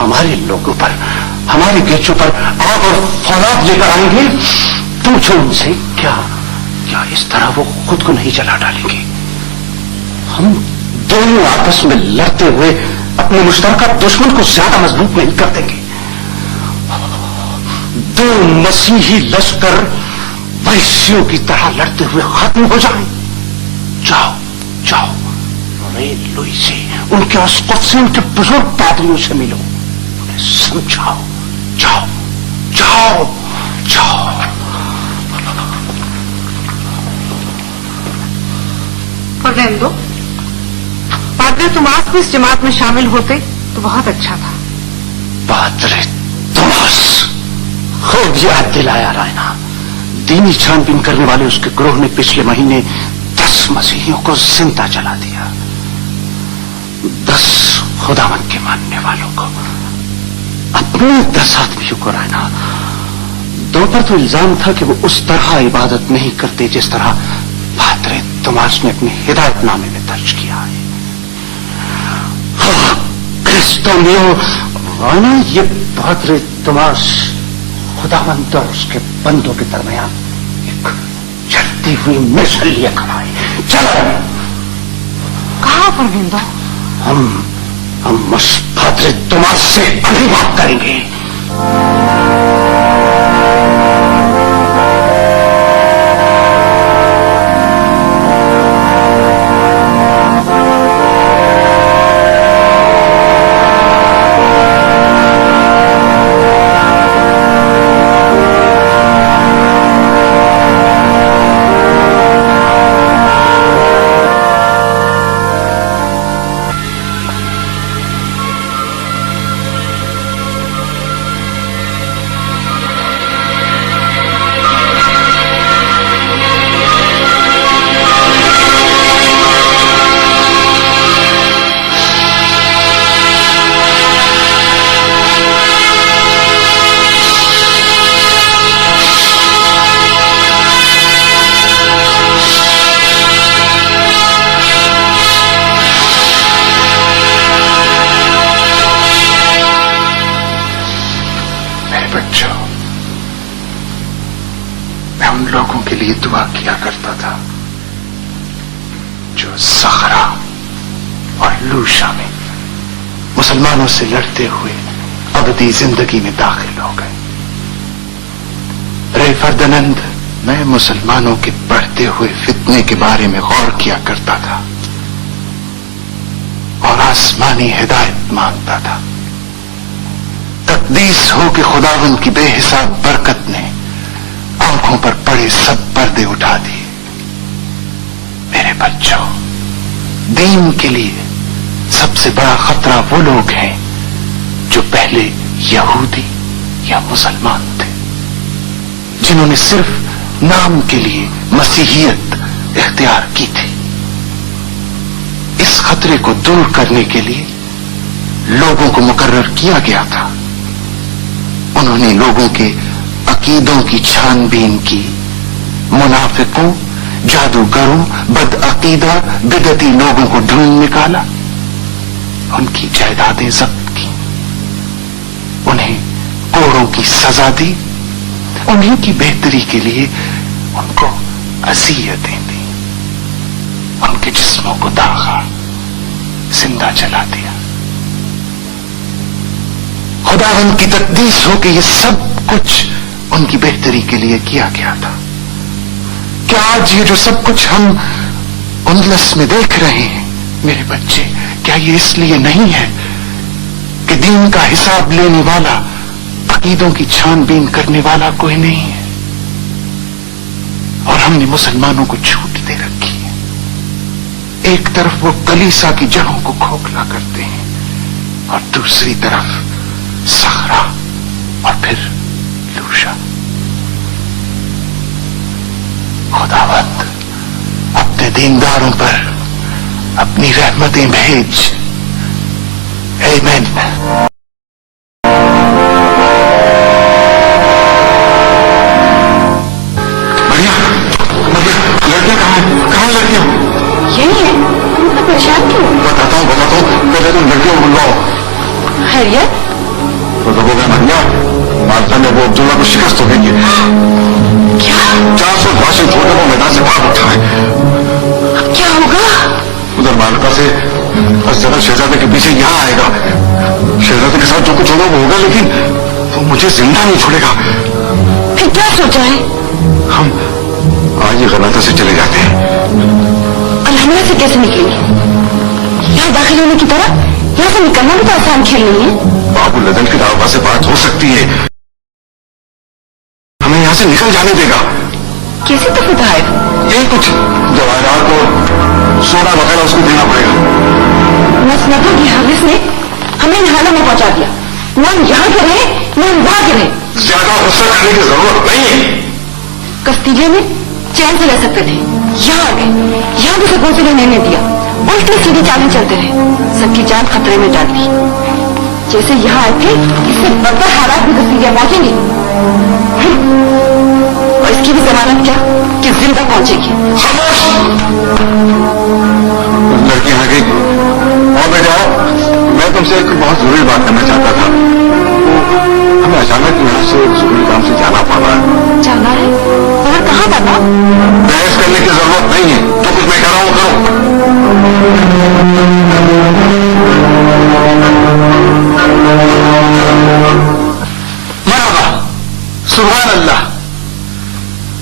ہمارے لوگوں پر، ہمارے گیچوں پر آگ اور فولاد لے کر آئیں گے تو جو ان سے کیا اس طرح وہ خود کو نہیں جلا ڈالیں گے؟ ہم دونوں آپس میں لڑتے ہوئے اپنے مشترکہ دشمن کو زیادہ مضبوط نہیں کر دیں گے. دو مسیحی لشکر ویسیوں کی طرح لڑتے ہوئے ختم ہو جائیں. جاؤ جاؤ ریل لوئی سے، ان کے اسقف سے، ان کے بزرگ پادریوں سے ملو، انہیں سمجھاؤ. جاؤ جاؤ جاؤ. فرنیندو، پادری توماس بھی اس جماعت میں شامل ہوتے تو بہت اچھا تھا. پادری توماس، خوب یاد دلایا رائنا. دینی چھان بین کرنے والے اس کے گروہ نے پچھلے مہینے 10 مسیحیوں کو زندہ جلا دیا. 10 خداوند کے ماننے والوں کو، اپنے 10 آدمیوں کو. رائنا، دو پر تو الزام تھا کہ وہ اس طرح عبادت نہیں کرتے جس طرح پادری توماس نے اپنے ہدایت نامے میں درج کیا ہے. کرسٹومیو، رائنا، یہ پادری توماس خداوند اور اس کے بندوں کے درمیان ایک چلتی ہوئی مثل لیے کھڑا ہے. چلو. کہاں فرنیندو؟ ہم اس پادری توماس سے ابھی بات کریں گے. میں ان لوگوں کے لیے دعا کیا کرتا تھا جو صخرہ اور لوشا میں مسلمانوں سے لڑتے ہوئے ابدی زندگی میں داخل ہو گئے. رے فردنند، میں مسلمانوں کے بڑھتے ہوئے فتنے کے بارے میں غور کیا کرتا تھا اور آسمانی ہدایت مانگتا تھا. تقدیس ہو کہ خداوند کی بے حساب برکت نے آنکھوں پر پڑے سب پردے اٹھا دیے. میرے بچوں، دین کے لیے سب سے بڑا خطرہ وہ لوگ ہیں جو پہلے یہودی یا مسلمان تھے، جنہوں نے صرف نام کے لیے مسیحیت اختیار کی تھی. اس خطرے کو دور کرنے کے لیے لوگوں کو مقرر کیا گیا تھا. انہوں نے لوگوں کے عقیدوں کی چھان بین کی، منافقوں، جادوگروں، بد عقیدہ بدعتی لوگوں کو ڈھونڈ نکالا، ان کی جائیدادیں ضبط کی، انہیں کوڑوں کی سزا دی، انہیں کی بہتری کے لیے ان کو اذیتیں دی، ان کے جسموں کو داغا، زندہ جلا دیا. خداوند کی تقدیس ہو کہ یہ سب کچھ ان کی بہتری کے لیے کیا گیا تھا. کیا آج یہ جو سب کچھ ہم اندلس میں دیکھ رہے ہیں میرے بچے، کیا یہ اس لیے نہیں ہے کہ دین کا حساب لینے والا، عقیدوں کی چھان بین کرنے والا کوئی نہیں ہے، اور ہم نے مسلمانوں کو چھوٹ دے رکھی ہے؟ ایک طرف وہ کلیسا کی جڑوں کو کھوکھلا کرتے ہیں اور دوسری طرف صخرہ اور پھر لوشا. خداوند اپنے دینداروں پر اپنی رحمتیں بھیج. آمین. لڑکیاں کہاں لڑکیاں؟ یہی ہے. تم اتنا پریشان کیوں؟ بتاتا ہوں. پہلے تم لڑکیوں کو بلاؤ. خیریت؟ तो लोगों का मरिया मालका ने वो अब्दुल्ला को शिकस्त हो गई है। क्या 400 वाशिंग छोड़कर वो मैदान से भाग उठा है। अब क्या होगा? उधर मालका से असगर शहजादे के पीछे यहाँ आएगा। शहजादे के साथ जो कुछ होगा वो होगा, लेकिन वो मुझे जिंदा नहीं छोड़ेगा। फिर क्या सोचा है? हम आज ही गलाता से चले जाते हैं। अलहमरा से कैसे निकलेंगे? यहाँ दाखिल होने की तरह यहाँ से निकलना भी तो आसान खेल नहीं है। बाबू लदन की दावा से बात हो सकती है, हमें यहाँ से निकल जाने देगा। कैसे तो खुद आए? ये कुछ जवाहरात और सोना वगैरह उसको देना पड़ेगा। मसनतों की हाविस ने हमें इन हालों में पहुंचा दिया। न हम यहाँ के रहे न हम वहाँ के रहे। ज्यादा गुस्सा करने की जरूरत नहीं है। कस्तीजे में चैन से रह सकते थे, यहाँ आ गए, यहाँ भी सुकून से रहने नहीं दिया। उल्टी सीधी चालें चलते रहे, सबकी जान खतरे में डाल दी। जैसे यहाँ आए थे इससे बदतर हालात में कस्तीजे पहुंचेंगे। और इसकी भी जमानत क्या कि जिंदा पहुंचेगी। लड़की आ गई। और बेटा मैं तुमसे एक बहुत जरूरी बात करना चाहता था। हमें अचानक यहाँ से जरूरी काम से जाना पड़ रहा है। जाना है? और कहाँ बाबा? बहस करने की जरूरत नहीं है, जो कुछ मैं कह रहा हूँ करो। मरहबा, सुभान अल्लाह।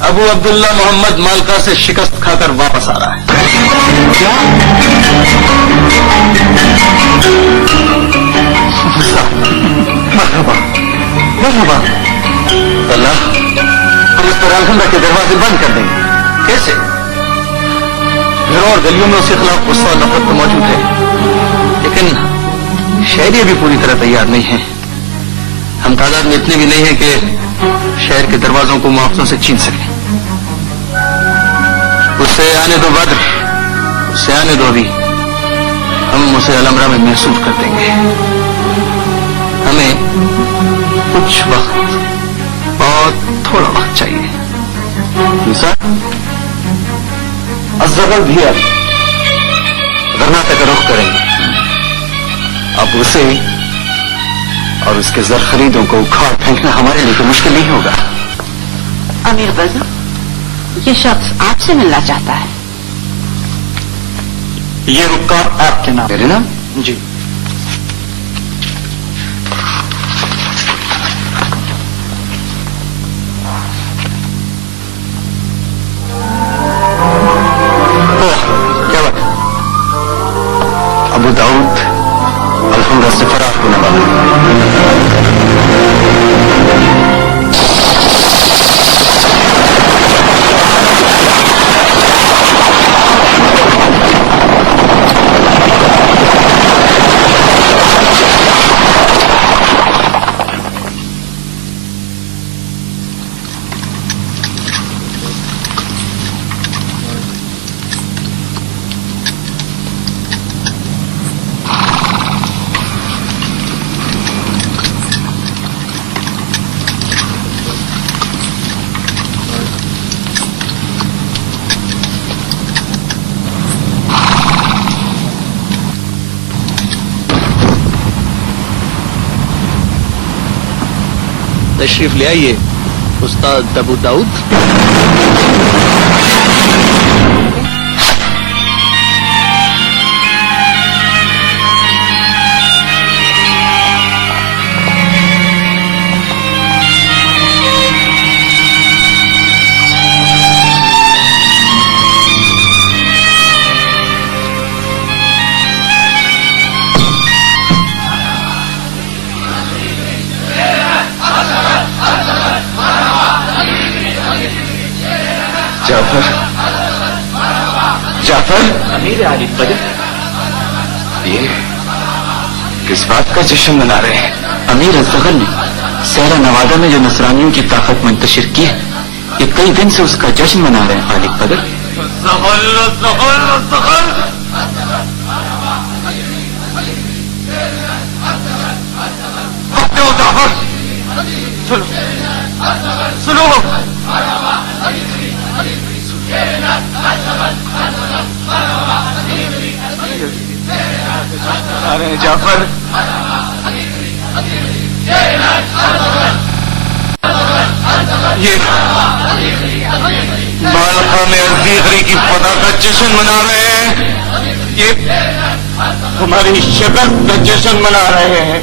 अबू अब्दुल्ला मोहम्मद मालका से शिकस्त खाकर वापस आ रहा है। क्या? मरहबा मरहबा। अल्लाह, हम इस पर अलहमरा के दरवाजे बंद कर देंगे। कैसे? घरों और गलियों में उसके खिलाफ गुस्सा और नफरत तो मौजूद है, लेकिन शहरी भी पूरी तरह तैयार नहीं है। हम तादाद में इतने भी नहीं है कि शहर के दरवाजों को मुआवजों से छीन सकें। उससे आने दो बद्र, उससे आने दो अभी। हम उसे अलमरा में महसूस कर देंगे। हमें कुछ वक्त, बहुत थोड़ा वक्त चाहिए। अज़्ज़गल भी अब कर्नाटक का रुख करेंगे। अब उसे और उसके जर खरीदों को उखाड़ फेंकना हमारे लिए तो मुश्किल नहीं होगा। अमीर बज़म, ये शख्स आपसे मिलना चाहता है। ये रुका आपके नाम? मेरे नाम? जी। क्या बात? अबू दाऊद अलहमरा से फरार होने वाला है। तशरीफ ले आइए उस्ताद अबू दाऊद। जाफर, जाफर, अमीर आलिफ बदर, ये किस बात का जश्न मना रहे हैं? अमीर अज़्ज़गल ने सहरा नवादा में जो नसरानियों की ताकत मुंतशिर की है, ये कई दिन से उसका जश्न मना रहे हैं आलिफ बदर। सुनो, सुनो, अरे जाफर, یہ مالکا میں الزیغری کی فتح کا جشن منا رہے ہیں، یہ ہماری شکست کا جشن منا رہے ہیں،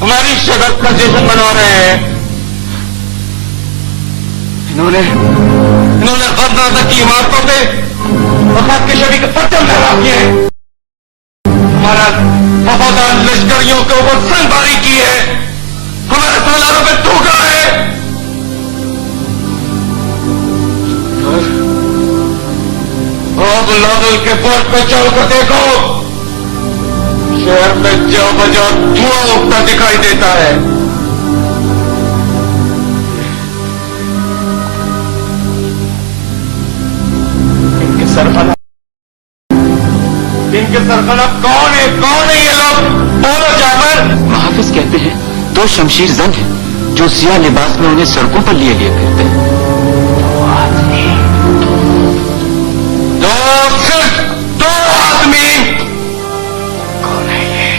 ہماری شکست کا جشن منا رہے ہیں۔ انہوں نے غرناطہ کی عمارتوں پہ وفات کے شبی کے پرچم لہرا کیے ہیں، ہمارا وفادار لشکریوں کے اوپر سن باری کی ہے، ہمارے سالاروں پہ تھوکا ہے۔ اب لادل کے پورٹ پہ چل کر دیکھو، شہر میں جو بجو دھواں اٹھتا دکھائی دیتا ہے۔ ان کے سرپرست کون ہے یہ لوگ؟ بولو جابر۔ محافظ کہتے ہیں 2 شمشیر زن ہیں جو سیاہ لباس میں انہیں سڑکوں پر لیے پھرتے ہیں۔ صرف 2 آدمی۔ کون ہے یہ؟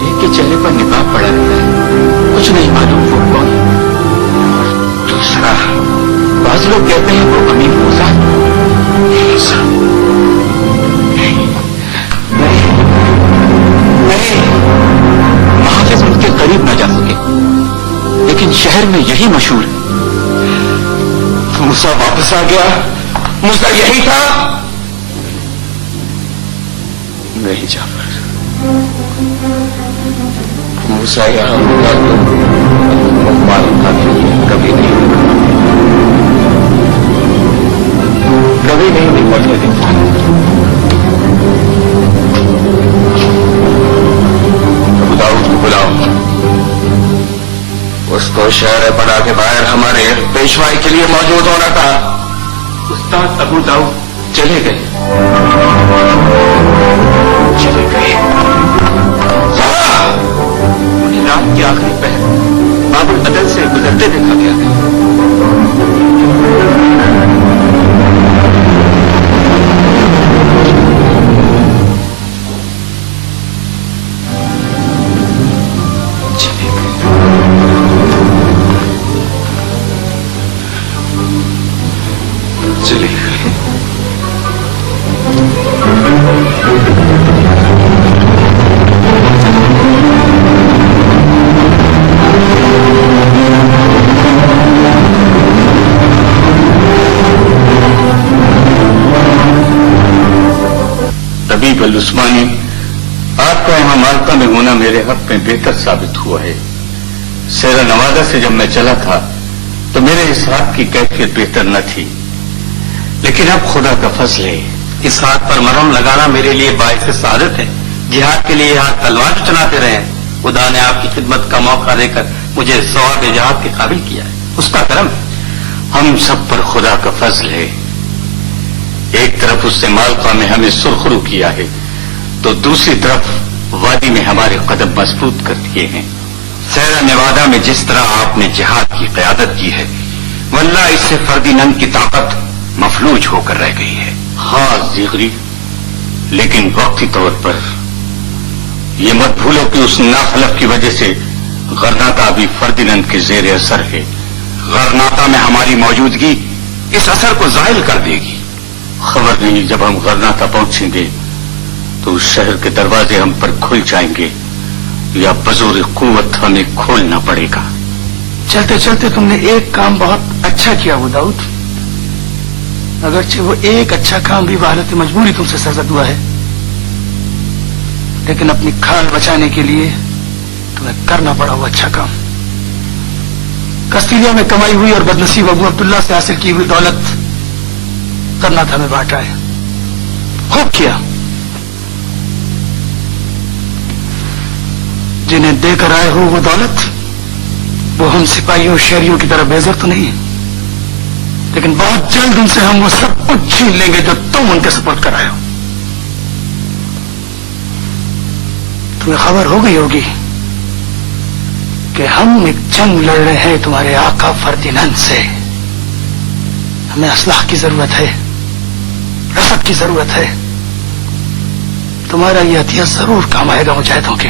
ایک کے چہرے پر نقاب پڑا رہتا ہے، کچھ نہیں معلوم وہ کون ہے۔ دوسرا بعض لوگ کہتے ہیں وہ امیر موسیٰ ہے۔ نہیں، محافظ ان کے قریب نہ جا سکے، لیکن شہر میں یہی مشہور ہے۔ موسیٰ واپس آ گیا؟ موسیٰ یہی تھا؟ نہیں جعفر، موسیٰ یہاں ہوگا تو مالکا کے لیے کبھی نہیں نکلنے دیتا۔ ابو داؤد کو بلاؤ، اس کو شہر پڑا کے باہر ہمارے پیشوائی کے لیے موجود ہونا تھا۔ استاد ابو داؤد چلے گئے۔ انہیں رات کے آخری پہر باب العدل سے گزرتے دیکھا گیا تھا۔ چلے گئے۔ طبیب العثمانی، آپ کا یہاں مالکا میں ہونا میرے حق میں بہتر ثابت ہوا ہے۔ سیرا نوادہ سے جب میں چلا تھا تو میرے اس ہاتھ کی کیفیت بہتر نہ تھی، لیکن اب خدا کا فضل ہے، اس ہاتھ پر مرہم لگانا میرے لیے باعث سعادت ہے۔ جہاد کے لیے ہاتھ تلوار چلاتے رہے، خدا نے آپ کی خدمت کا موقع دے کر مجھے ثواب جہاد کے قابل کیا ہے، اس کا کرم ہے۔ ہم سب پر خدا کا فضل ہے۔ ایک طرف اس سے مالکا میں ہمیں سرخرو کیا ہے تو دوسری طرف وادی میں ہمارے قدم مضبوط کر دیے ہیں۔ سیرا نیوادا میں جس طرح آپ نے جہاد کی قیادت کی ہے، واللہ اس سے فردینند کی طاقت مفلوج ہو کر رہ گئی ہے۔ ہاں زیغری، لیکن وقتی طور پر یہ مت بھولو کہ اس ناخلف کی وجہ سے غرناطہ ابھی فردینند کے زیر اثر ہے۔ غرناطہ میں ہماری موجودگی اس اثر کو زائل کر دے گی۔ خبر نہیں جب ہم غرناطہ پہنچیں گے تو اس شہر کے دروازے ہم پر کھل جائیں گے یا بزور قوت ہمیں کھولنا پڑے گا۔ چلتے چلتے تم نے ایک کام بہت اچھا کیا ابو داؤد، اگرچہ وہ ایک اچھا کام بھی بحالت مجبوری تم سے سرزد ہوا ہے، لیکن اپنی کھال بچانے کے لیے تمہیں کرنا پڑا وہ اچھا کام۔ کستیلیا میں کمائی ہوئی اور بدنصیب ابو عبداللہ سے حاصل کی ہوئی دولت کرناطہ میں بانٹا ہے۔ خوب کیا۔ جنہیں دے کر آئے ہو وہ دولت، وہ ہم سپاہیوں شہریوں کی طرح بے زر تو نہیں ہے، لیکن بہت جلد ان سے ہم وہ سب کچھ چھین لیں گے جو تم ان کے سپورٹ کرائے ہو۔ تمہیں خبر ہو گئی ہوگی کہ ہم ایک جنگ لڑ رہے ہیں تمہارے آقا فردینند سے۔ ہمیں اسلحہ کی ضرورت ہے، رسد کی ضرورت ہے۔ تمہارا یہ ہتھیار ضرور کام آئے گا مجاہدوں کے۔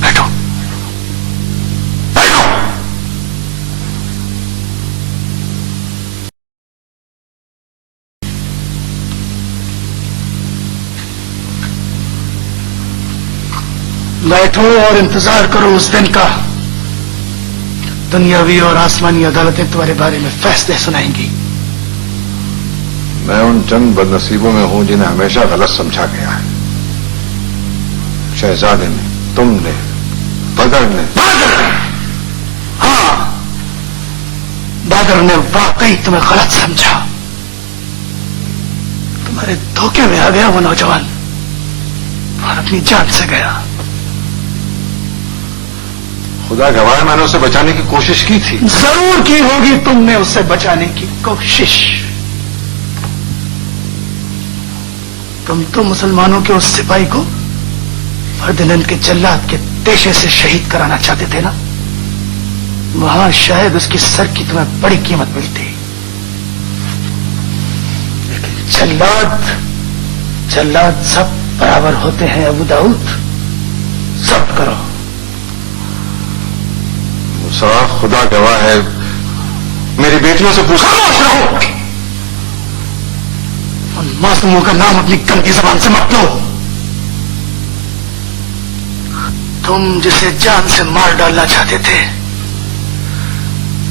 بیٹھو۔ बैठो और इंतजार करो उस दिन का। दुनियावी और आसमानी अदालतें तुम्हारे बारे में फैसले सुनाएंगी। मैं उन चंद बदनसीबों में हूं जिन्हें हमेशा गलत समझा गया है। शहजादे ने, तुमने, बदर ने। हाँ, बादर ने वाकई तुम्हें गलत समझा। तुम्हारे धोखे में आ गया वो नौजवान और अपनी जान से गया। खुदा गवाह है, मैंने उसे बचाने की कोशिश की थी। जरूर की होगी तुमने उसे बचाने की कोशिश। तुम तो मुसलमानों के उस सिपाही को फर्दिनैंद के जल्लाद के पेशे से शहीद कराना चाहते थे ना? वहां शायद उसकी सर की तुम्हें बड़ी कीमत मिलती, लेकिन जल्लाद सब बराबर होते हैं अबू दाऊद। सब करो। मूसा, खुदा गवाह है, मेरी बेटियों से पूछा। खामोश रहो। उन मासूमों का नाम अपनी गंदी जबान से मत लो। तुम जिसे जान से मार डालना चाहते थे,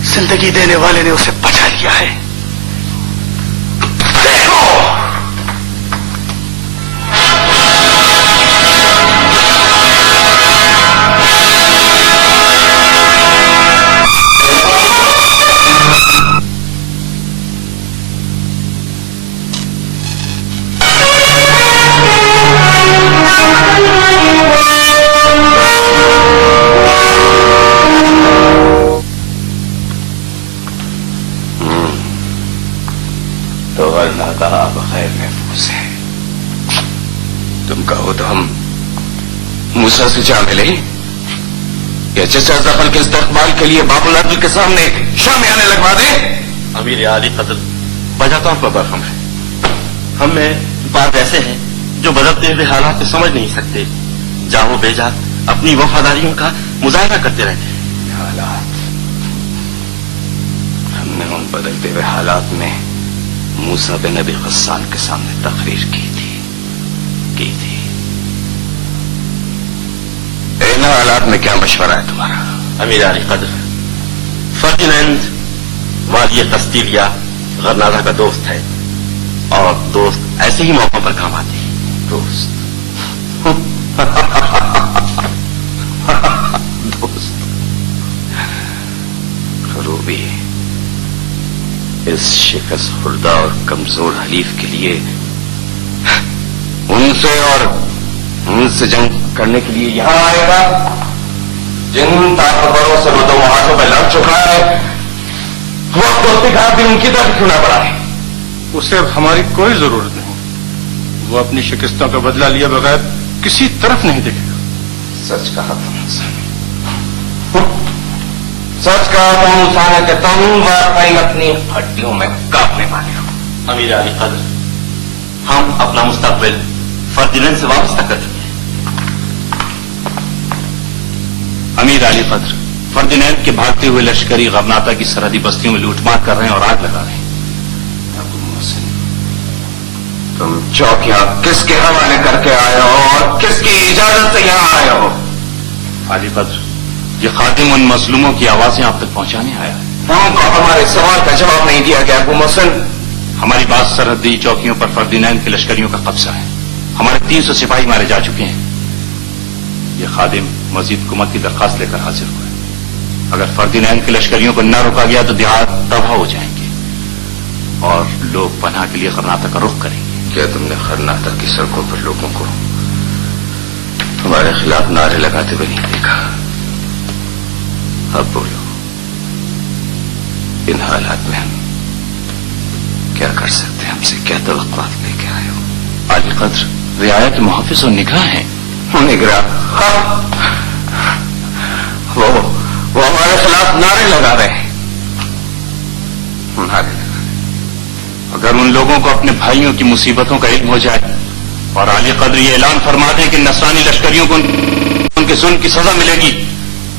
जिंदगी देने वाले ने उसे बचा लिया है। देखो, बगैर महफूज है। तुम कहो तो हम मूसा से जा मिले या चचा जफर के इस्तकबाल के लिए बाबुल अदल के सामने शाम आने लगवा दे। अमीर आली कदर बजाता पर बरहम है। हम में बात ऐसे हैं जो बदलते हुए हालात को समझ नहीं सकते, जाहो बेजात अपनी वफादारियों का मुजाहरा करते रहते हैं। हालात, हमने उन बदलते हुए हालात में मूसा बिन नबी गस्सान के सामने तकरीर की थी। इन हालात में क्या मशवरा है तुम्हारा? अमीर आली कदर, फर्दिनैंद वाली कस्तिलिया गरनादा का दोस्त है और दोस्त ऐसे ही मौकों पर काम आते हैं। दोस्त दोस्त खरूबी, इस शिकस्त खुर्दा और कमजोर हलीफ के लिए उनसे और उनसे जंग करने के लिए यहां आएगा जिन ताकतवरों से वो दो महाजों में लड़ चुका है। वक्त दोस्ती का भी उनकी तरफ क्यों ना बढ़ा है? उसे अब हमारी कोई जरूरत नहीं। वो अपनी शिकस्तों का बदला लिए बगैर किसी तरफ नहीं देखेगा। सच कहा तुम मूसा ने, सच कहा तुम मूसा ने कि तुम वाकई अपनी हड्डियों में कांपने वाले हो। अमीर आली कदर, हम अपना मुस्तकबिल फर्दिनैंद से वाबस्ता कर चुके हैं। अमीर आली कद्र, फर्दिनैंद के भागते हुए लश्करी गरनाता की सरहदी बस्तियों में लूटमार कर रहे हैं और आग लगा रहे हैं। अबू मोहसिन, तुम चौकियां किसके हवाले करके आए हो और किसकी इजाजत से यहां आए हो? आली कद्र, ये खातिम उन मजलूमों की आवाजें आप तक पहुंचाने आया है। हमको हमारे सवाल का जवाब नहीं दिया गया। अबू मोहसिन, हमारी बात सरहदी चौकियों पर फर्दिनैंद के लश्करियों का कब्जा है। हमारे 300 सिपाही मारे जा चुके हैं। ये खादिम मजीद कुमत की दरखास्त लेकर हाजिर हुआ है। अगर फर्दिनैंद के लश्करियों को न रोका गया तो देहात तबाह हो जाएंगे और लोग पनाह के लिए गरनाता का रुख करेंगे। क्या तुमने गरनाता की सड़कों पर लोगों को तुम्हारे खिलाफ नारे लगाते हुए नहीं देखा? अब बोलो, इन हालात में हम क्या कर सकते हैं? हमसे क्या तवक्कुआत लेके आए हो? आली कद्र, रियायत मुहाफिज और निगराह हैं। निगराह? वो हमारे खिलाफ नारे लगा रहे हैं। नारे लगा रहे। अगर उन लोगों को अपने भाइयों की मुसीबतों का इल्म हो जाए और आली कद्र ये ऐलान फरमा दें कि नसरानी लश्करियों को उनके जुल्म की सजा मिलेगी,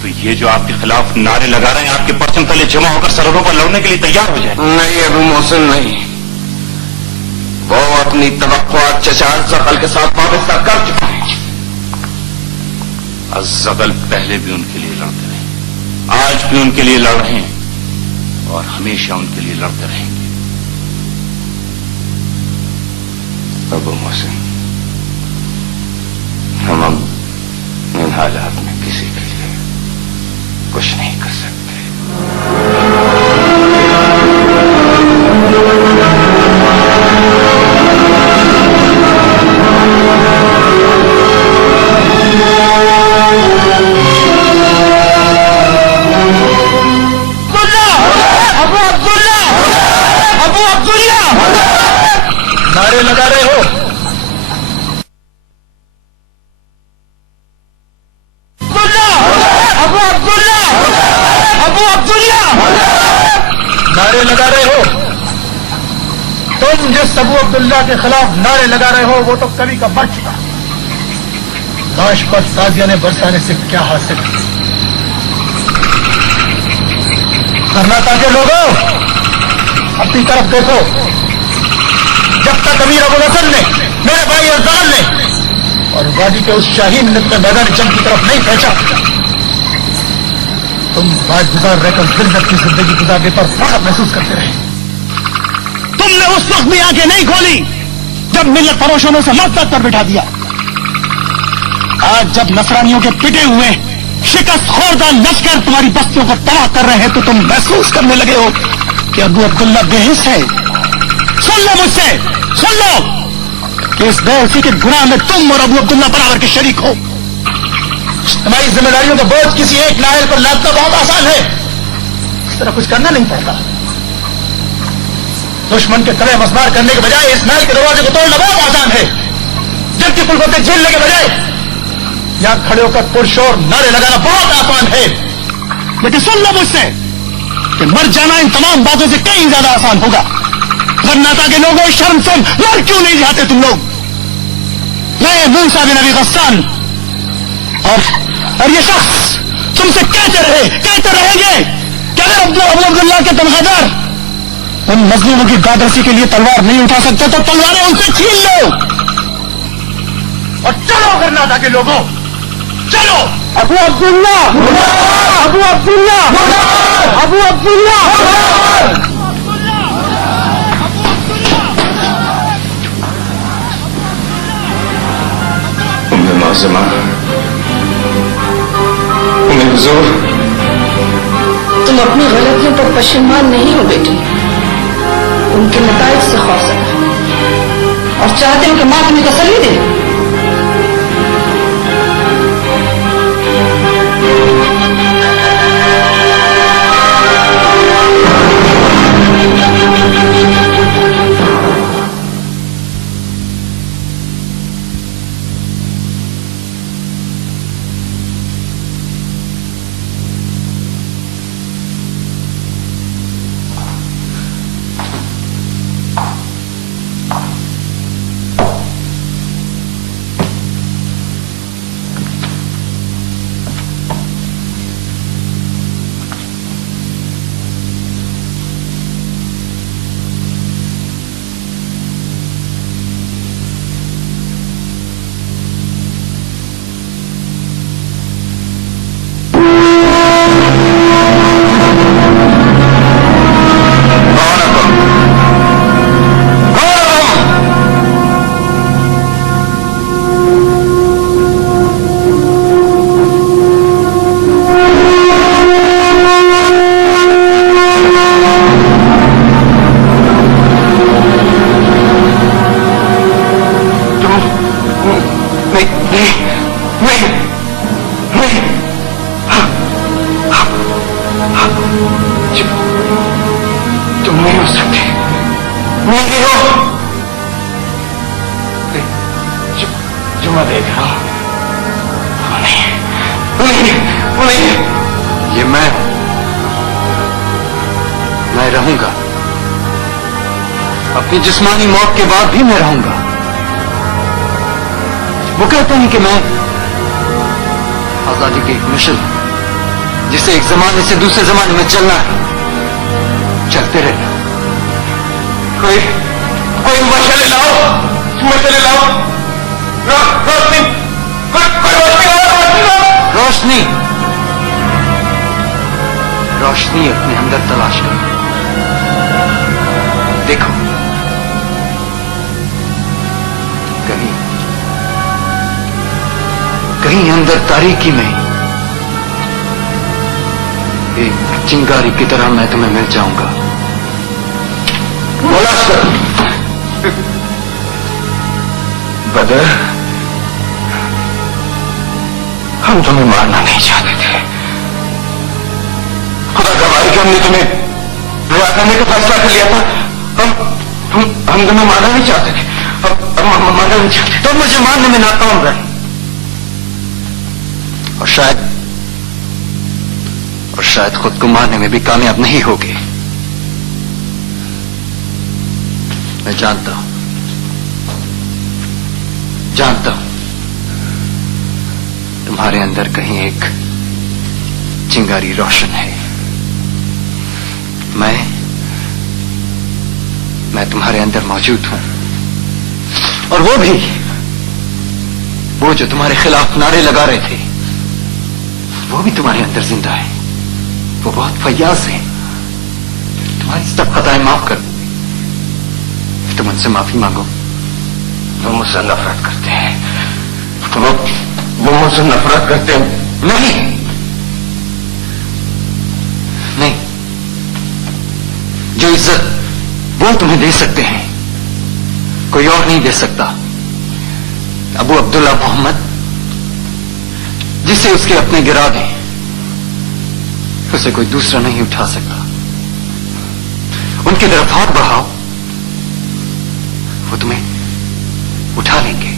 तो ये जो आपके खिलाफ नारे लगा रहे हैं आपके परचम तले जमा होकर सरहदों पर लड़ने के लिए तैयार हो जाए। नहीं अबू मोहसिन, नहीं। वो अपनी तवक्कुआत चचा ज़फर के साथ वाबस्ता कर चुके हैं। अज़्ज़गल पहले भी उनके लिए लड़ते रहे, आज भी उनके लिए लड़ रहे हैं और हमेशा उनके लिए लड़ते रहेंगे। अबू मोहसिन, हम इन हालात में किसी के लिए कुछ नहीं कर सकते। नारे लगा रहे हो? नारे लगा रहे हो? तुम जिस अबू अब्दुल्ला के खिलाफ नारे लगा रहे हो वो तो कभी का मर चुका। लाश पर ताजिया ने बरसाने से क्या हासिल? कर्नाटक के लोगों, अपनी तरफ देखो। जब तक अमीर अबुल हसन ने, मेरे भाई अज़्ज़गल ने और वादी के उस शाहीन ने अपने मैदान जंग की तरफ नहीं पहुंचा, तुम बाज़गुज़ार रहकर जिल्लत की जिंदगी गुजारने पर फख्र महसूस करते रहे। तुमने उस वक्त भी आंखें नहीं खोली जब मिल्लत फरोशों ने उसे मक़सद पर बिठा दिया। आज जब नसरानियों के पिटे हुए शिकस्त खोरदार लश्कर तुम्हारी बस्तियों को तबाह कर रहे हैं तो तुम महसूस करने लगे हो कि अबू अब्दुल्ला बेहिस है। सुन लो मुझसे, सुन लो कि इस बेहिसी के गुनाह में तुम और अबू अब्दुल्ला बराबर के शरीक हो। तुम्हारी जिम्मेदारियों का बोझ किसी एक नायल पर लादना बहुत आसान है, इस तरह कुछ करना नहीं पड़ता। दुश्मन के तले मसमार करने के बजाय इस नायल के दरवाजे को तोड़ना बहुत आसान है। जब की कुल्फतें झेलने के बजाय यहां खड़े होकर पुरशोर नारे लगाना बहुत आसान है। लेकिन सुन लो मुझसे कि मर जाना इन तमाम बातों से कहीं ज्यादा आसान होगा। कर्नाटक के लोगों, शर्म से मर क्यों नहीं जाते तुम लोग? मैं मूसा बिन अबी गस्सान और ये शख्स तुमसे कहते रहेंगे कि अगर अबू अब्दुल्ला के तनख्वाहदार उन मजलूमों की गादरसी के लिए तलवार नहीं उठा सकते तो तलवारें उनसे छीन लो और चलो कर्नाटक के लोगों, चलो। अबू अब्दुल्ला, अबू अब्दुल्ला, अबू अब्दुल्ला। उम्मे मौज़मा, उम्मे हुज़ूर, तुम अपनी गलतियों पर पशेमान नहीं हो बेटी, उनके नताइज से खौफजदा और चाहते हो कि मां तुम्हें तसल्ली दे। तुम नहीं हो सकते, नहीं हो। जो मैं देख रहा हूं वो नहीं, ये मैं रहूंगा, अपनी जिस्मानी मौत के बाद भी मैं रहूंगा। वो कहते हैं कि मैं आजादी की एक मिशन जिसे एक जमाने से दूसरे जमाने में चलना है, चलते रहना। कोई मशाले लाओ, मशाले लाओ, रोशनी, कोई रोशनी लाओ, रोशनी लाओ। रोशनी रोशनी अपने अंदर तलाश करो। देखो कहीं कहीं अंदर तारीकी में एक चिंगारी की तरह मैं तुम्हें मिल जाऊंगा। तलाश करो। बदर, हम तुम्हें मारना नहीं चाहते थे। खुदा गवाही कि हमने तुम्हें रिहा करने का फैसला कर लिया था। हम तुम्हें मारना नहीं चाहते थे। हम मारना नहीं चाहते। तुम मुझे मारने में नाकाम रहे और शायद खुद को मारने में भी कामयाब नहीं होगे। मैं जानता हूं तुम्हारे अंदर कहीं एक चिंगारी रोशन है। मैं तुम्हारे अंदर मौजूद हूं और वो जो तुम्हारे खिलाफ नारे लगा रहे थे वो भी तुम्हारे अंदर जिंदा है। वो बहुत फयाज है। तुम्हारी सब खताएं माफ कर दूंगी। तुम उनसे माफी मांगो। वो मुझसे नफरत करते हैं। वो मुझसे नफरत करते हैं। नहीं, जो इज्जत वो तुम्हें दे सकते हैं कोई और नहीं दे सकता। अबू अब्दुल्ला मोहम्मद जिसे उसके अपने गिरा दें उसे कोई दूसरा नहीं उठा सकता। उनकी तरफ हाथ बढ़ाओ, वो तुम्हें उठा लेंगे।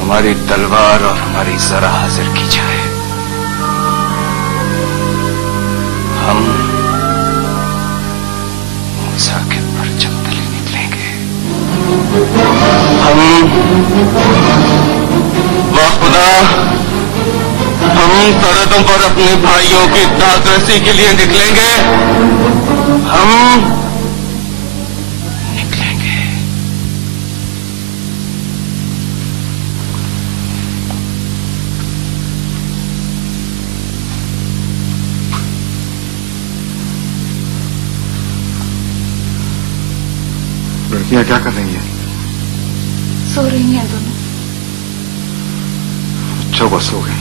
हमारी तलवार और हमारी जरा हाजिर की जाए। हम मूसा के परचम तले निकलेंगे। वाह खुदा, हम सरहदों पर अपने भाइयों की दादरसी के लिए निकलेंगे। हम लड़कियां क्या कर रही हैं? सो रही हैं दोनों। अच्छा बस हो गई।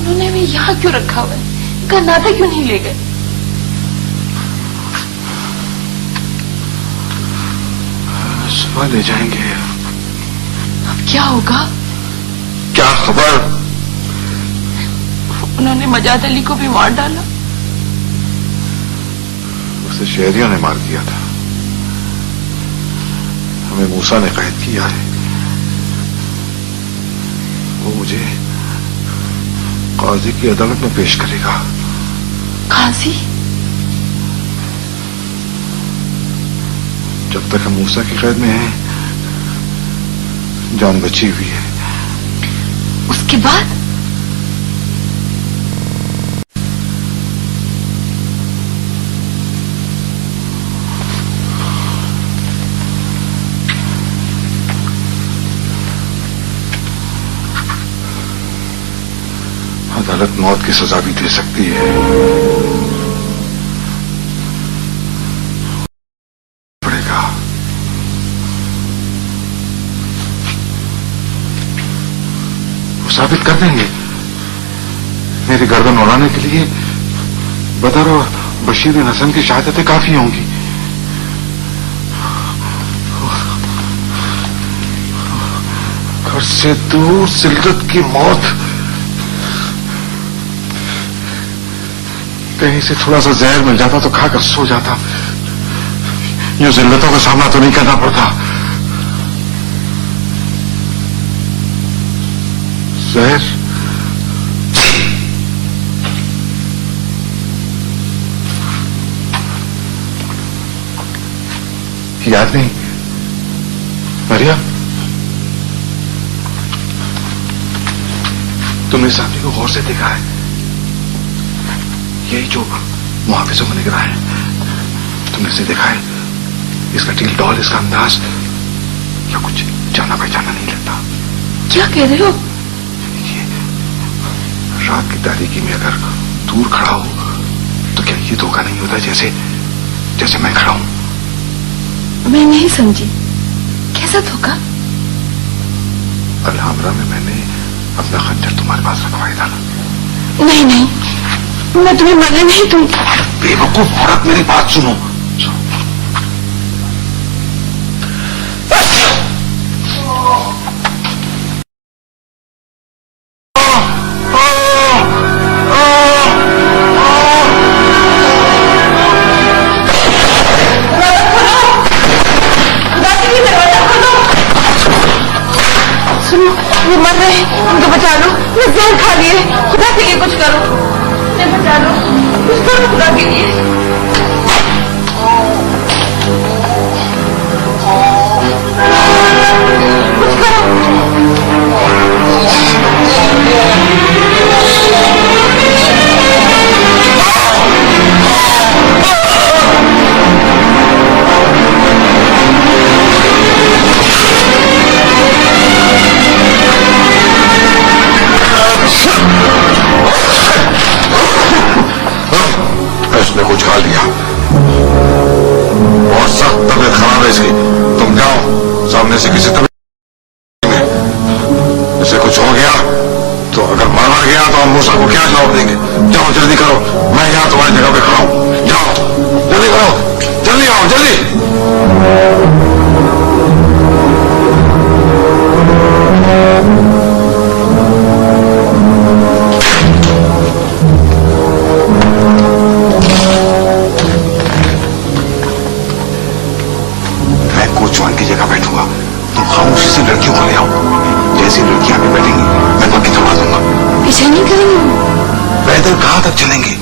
उन्होंने हमें यहाँ क्यों रखा हुआ है? कर्नाटक क्यों नहीं ले गए? सुबह ले जाएंगे। अब क्या होगा? क्या खबर? उन्होंने मजाद अली को भी मार डाला। उसे शहरियों ने मार दिया था। हमें मूसा ने कैद किया है। वो मुझे काजी की अदालत में पेश करेगा। काजी? जब तक हम मूसा की कैद में हैं, जान बची हुई है। उसके बाद? अदालत मौत की सजा भी दे सकती है। पड़ेगा। वो साबित कर देंगे। मेरी गर्दन उड़ाने के लिए बदर और बशीर बिन हसन की शहादतें काफी होंगी। घर से दूर जिल्लत की मौत, कहीं से थोड़ा सा जहर मिल जाता तो खाकर सो जाता, यूं जिल्लतों का सामना तो नहीं करना पड़ता। जहर याद नहीं मरिया, तुमने इस आदमी को गौर से देखा है? यही जो मुहाफिजों में निकला है, तुमने इसे देखा है? इसका टील डॉल, इसका अंदाज या कुछ जाना पहचाना नहीं लगता। क्या कह रहे हो? ये रात की तारीकी में अगर दूर खड़ा हो तो क्या ये धोखा नहीं होता जैसे जैसे मैं खड़ा हूं? मैं नहीं समझी, कैसा धोखा? अलहमरा में मैंने अपना खंजर तुम्हारे पास रखवाया था ना। नहीं नहीं, मैं तुम्हें मरने नहीं दूंगी। बेवकूफ औरत, मेरी बात सुनो। वो मर रहे हैं, उनको बचा लो। वो जहर खा लिए, खुदा के लिए कुछ करो, उन्हें बचा लो, कुछ करो खुदा के लिए। कुछ करो। इसने कुछ खा लिया और सख्त तबीयत खराब है इसकी। तुम जाओ, सामने से किसी तबीयत में इसे कुछ हो गया तो अगर मारा गया तो हम मूसा को क्या जवाब देंगे? जाओ जल्दी करो, मैं यहाँ तुम्हारी जगह पे खड़ा हूं। जाओ जल्दी करो, जल्दी आओ जल्दी। कोचवान की जगह बैठूंगा, तुम खामोशी से लड़कियों को ले आओ। जैसी लड़कियां आगे बैठेंगी मैं पक्की थमा दूंगा। पीछे नहीं करेंगे? पैदल कहां तक चलेंगे?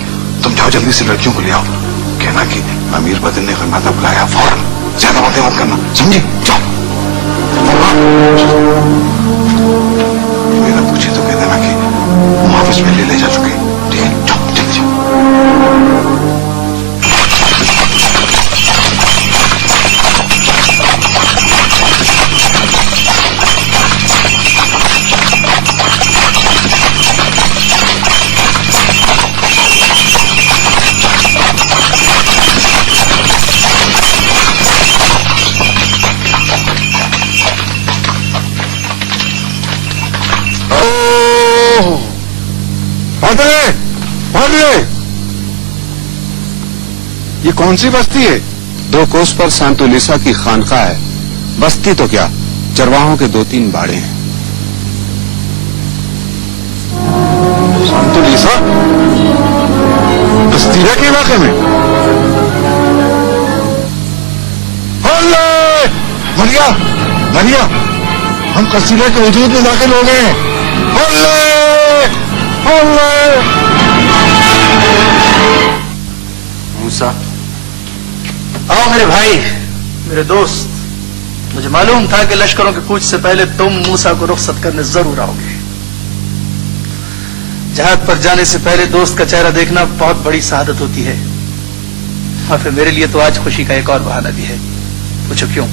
तुम जाओ जल्दी से लड़कियों को ले आओ। कहना कि अमीर बदन ने खिमाता बुलाया, फौरन, ज्यादा बातें मत करना, समझे? जाओ। मेरा पूछे तो कह देना कि मुहाफिज में ले जा चुके। ठीक है, जाओ जल्दी जाओ। ये कौन सी बस्ती है? 2 कोस पर सांतोलिसा की खानका है। बस्ती तो क्या, चरवाहों के 2-3 बाड़े हैं। सांतोलिसा कस्तीला के इलाके में? मरिया मरिया, हम कस्तीला के हुदूद में दाखिल हो गए हैं। मूसा, आओ मेरे भाई, मेरे दोस्त। मुझे मालूम था कि लश्करों के कूच से पहले तुम मूसा को रुखसत करने जरूर आओगे। जहाज पर जाने से पहले दोस्त का चेहरा देखना बहुत बड़ी शहादत होती है, और फिर मेरे लिए तो आज खुशी का एक और बहाना भी है। पूछो क्यों?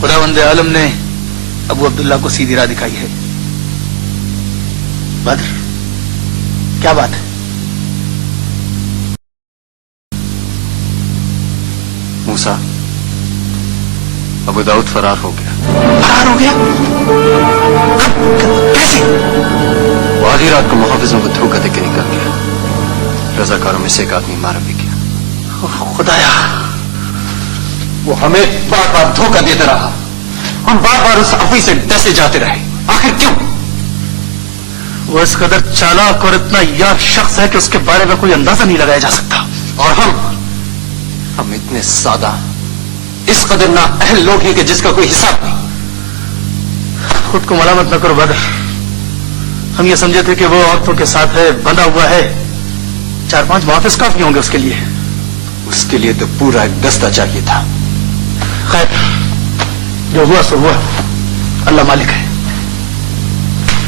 खुदावंद आलम ने अबू अब्दुल्ला को सीधी राह दिखाई है। बद्र, क्या बात है? मूसा, अबू दाऊद फरार हो गया। फरार हो गया? कैसे? वो आधी रात को मुहाफिजों को धोखा देके निकल गया। रजाकारों में से एक आदमी मारा भी गया। खुदाया, वो हमें बार बार धोखा देता रहा, हम बार बार उस अफी से डसे जाते रहे। आखिर क्यों? वो इस कदर चालाक और इतना यार शख्स है कि उसके बारे में कोई अंदाजा नहीं लगाया जा सकता। और हम इतने सादा, इस कदर ना अहल लोग हैं कि जिसका कोई हिसाब नहीं। खुद को मलामत न करो बदर। हम ये समझे थे कि वो औरतों के साथ है, बंधा हुआ है, 4-5 मुहाफिज काफी होंगे उसके लिए। उसके लिए तो पूरा एक दस्ता चाहिए था। खैर, जो हुआ सो हुआ, अल्लाह मालिक है।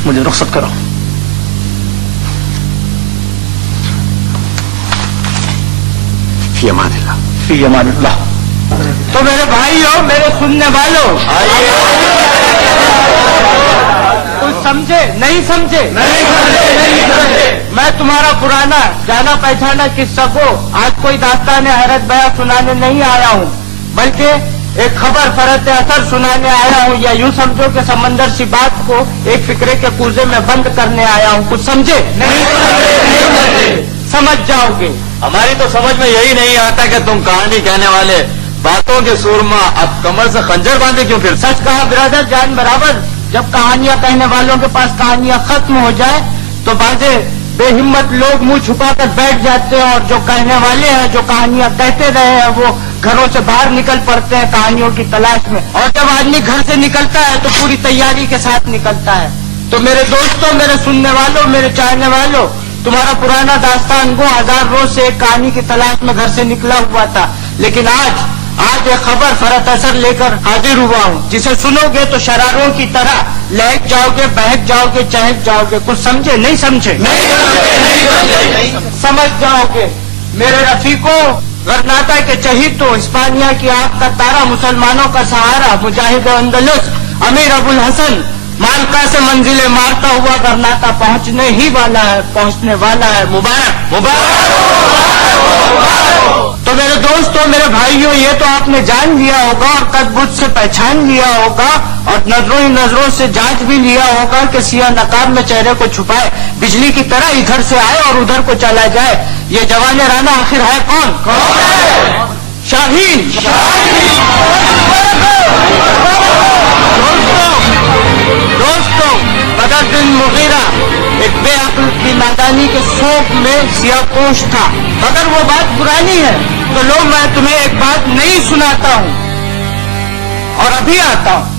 मुझे रुखसत करो। फी अमानिल्लाह। फी अमानिल्लाह। तो मेरे भाइयों, मेरे सुनने वालों, कुछ समझे? नहीं समझे? नहीं समझे। मैं तुम्हारा पुराना जाना पहचाना किस्सा को आज कोई दास्तान हैरत बयां सुनाने नहीं आया हूँ, बल्कि एक खबर फरत असर सुनाने आया हूँ, या यूं समझो कि समंदर सी बात को एक फिक्रे के कूजे में बंद करने आया हूँ। कुछ समझे? नहीं समझे। समझ जाओगे। हमारी तो समझ में यही नहीं आता कि तुम कहानी कहने वाले बातों के सूरमा अब कमर से खंजर बांधे क्यों फिर? सच कहा ब्रदर, जान बराबर। जब कहानियां कहने वालों के पास कहानियां खत्म हो जाए तो बाजे बेहिम्मत लोग मुंह छुपाकर बैठ जाते हैं, और जो कहने वाले हैं, जो कहानियां कहते रहे हैं, वो घरों से बाहर निकल पड़ते हैं कहानियों की तलाश में। और जब आदमी घर से निकलता है तो पूरी तैयारी के साथ निकलता है। तो मेरे दोस्तों, मेरे सुनने वालों, मेरे चाहने वालों, तुम्हारा पुराना दास्तान वो 1000 रोज से एक कहानी की तलाश में घर से निकला हुआ था, लेकिन आज एक खबर फरत असर लेकर हाजिर हुआ हूँ, जिसे सुनोगे तो शरारों की तरह लहक जाओगे, बहक जाओगे, चहक जाओगे। कुछ समझे? नहीं समझे? नहीं समझ जाओगे। मेरे रफीकों, गरनाता के चहीतो, इस्पानिया की आग का तारा, मुसलमानों का सहारा, मुजाहिद अंदलुस अमीर अबुल हसन मालका से मंजिलें मारता हुआ गरनाता पहुंचने ही वाला है, पहुंचने वाला है। मुबारक मुबारक। तो मेरे दोस्तों, मेरे भाइयों, ये तो आपने जान लिया होगा और कदबुद से पहचान लिया होगा और नजरों ही नजरों से जांच भी लिया होगा कि सिया नकाब में चेहरे को छुपाए बिजली की तरह इधर से आए और उधर को चला जाए। ये जवान राना आखिर है कौन? शाहीन। दोस्तों, बदर बिन मुगीरा एक बेअक्ल की नादानी के शौक में सियापोश था, मगर वो बात पुरानी है। तो लो, मैं तुम्हें एक बात नहीं सुनाता हूँ, और अभी आता हूँ।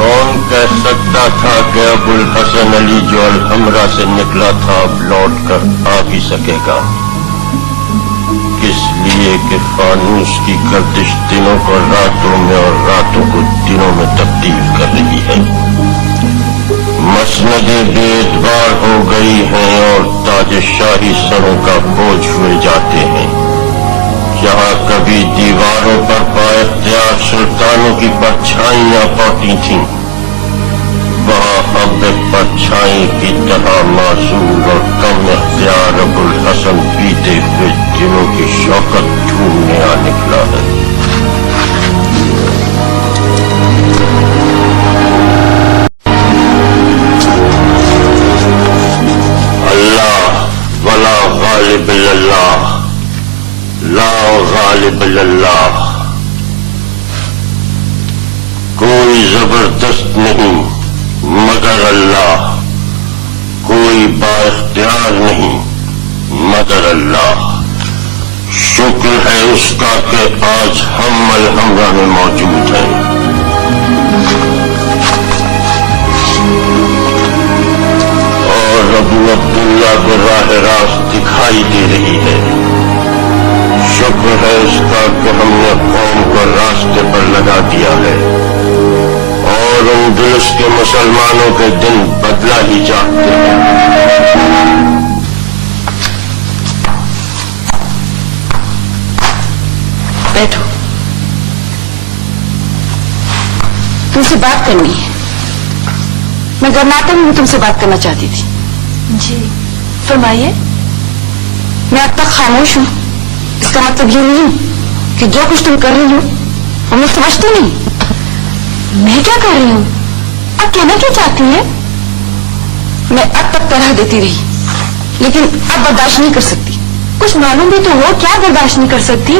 कौन कह सकता था कि अबुल हसन अली जो अलहमरा से निकला था अब लौट कर आ भी सकेगा? किस लिए कि फानूस की गर्दिश दिनों को रातों में और रातों को दिनों में तब्दील कर रही है। मसनदें बेएतबार हो गई हैं और ताज शाही सरों का बोझ हुए जाते हैं। जहाँ कभी दीवारों पर बाइख्तियार सुल्तानों की परछाइयाँ पड़ती थीं, वहाँ अब एक परछाई की तरह मासूम और कम इख्तियार अबुल हसन बीते हुए दिनों की शौकत ढूंढने आ निकला है। अल्लाह वला गालिब इल्लल्लाह, ला गालिब इल्लल्लाह। कोई जबरदस्त नहीं मगर अल्लाह, कोई बाइख्तियार नहीं मगर अल्लाह। शुक्र है उसका कि आज हम अलहमरा में मौजूद हैं। और अबू अब्दुल्ला को राह रास्त दिखाई दे रही है। शुक्र है उसका कि हमने कौम को रास्ते पर लगा दिया है और अंदलुस के मुसलमानों के दिन बदला ही जाते हैं। बैठो, तुमसे बात करनी है। मैं गर्नाटक में तुमसे बात करना चाहती थी। जी फरमाइए। मैं अब तक खामोश हूँ, इसका मतलब ये नहीं कि जो कुछ तुम कर रही हो वो मैं समझती नहीं। मैं क्या कर रही हूँ, अब कहना क्या चाहती है? मैं अब तक तरह देती रही, लेकिन अब बर्दाश्त नहीं कर सकती। कुछ मालूम भी तो हो, क्या बर्दाश्त नहीं कर सकती?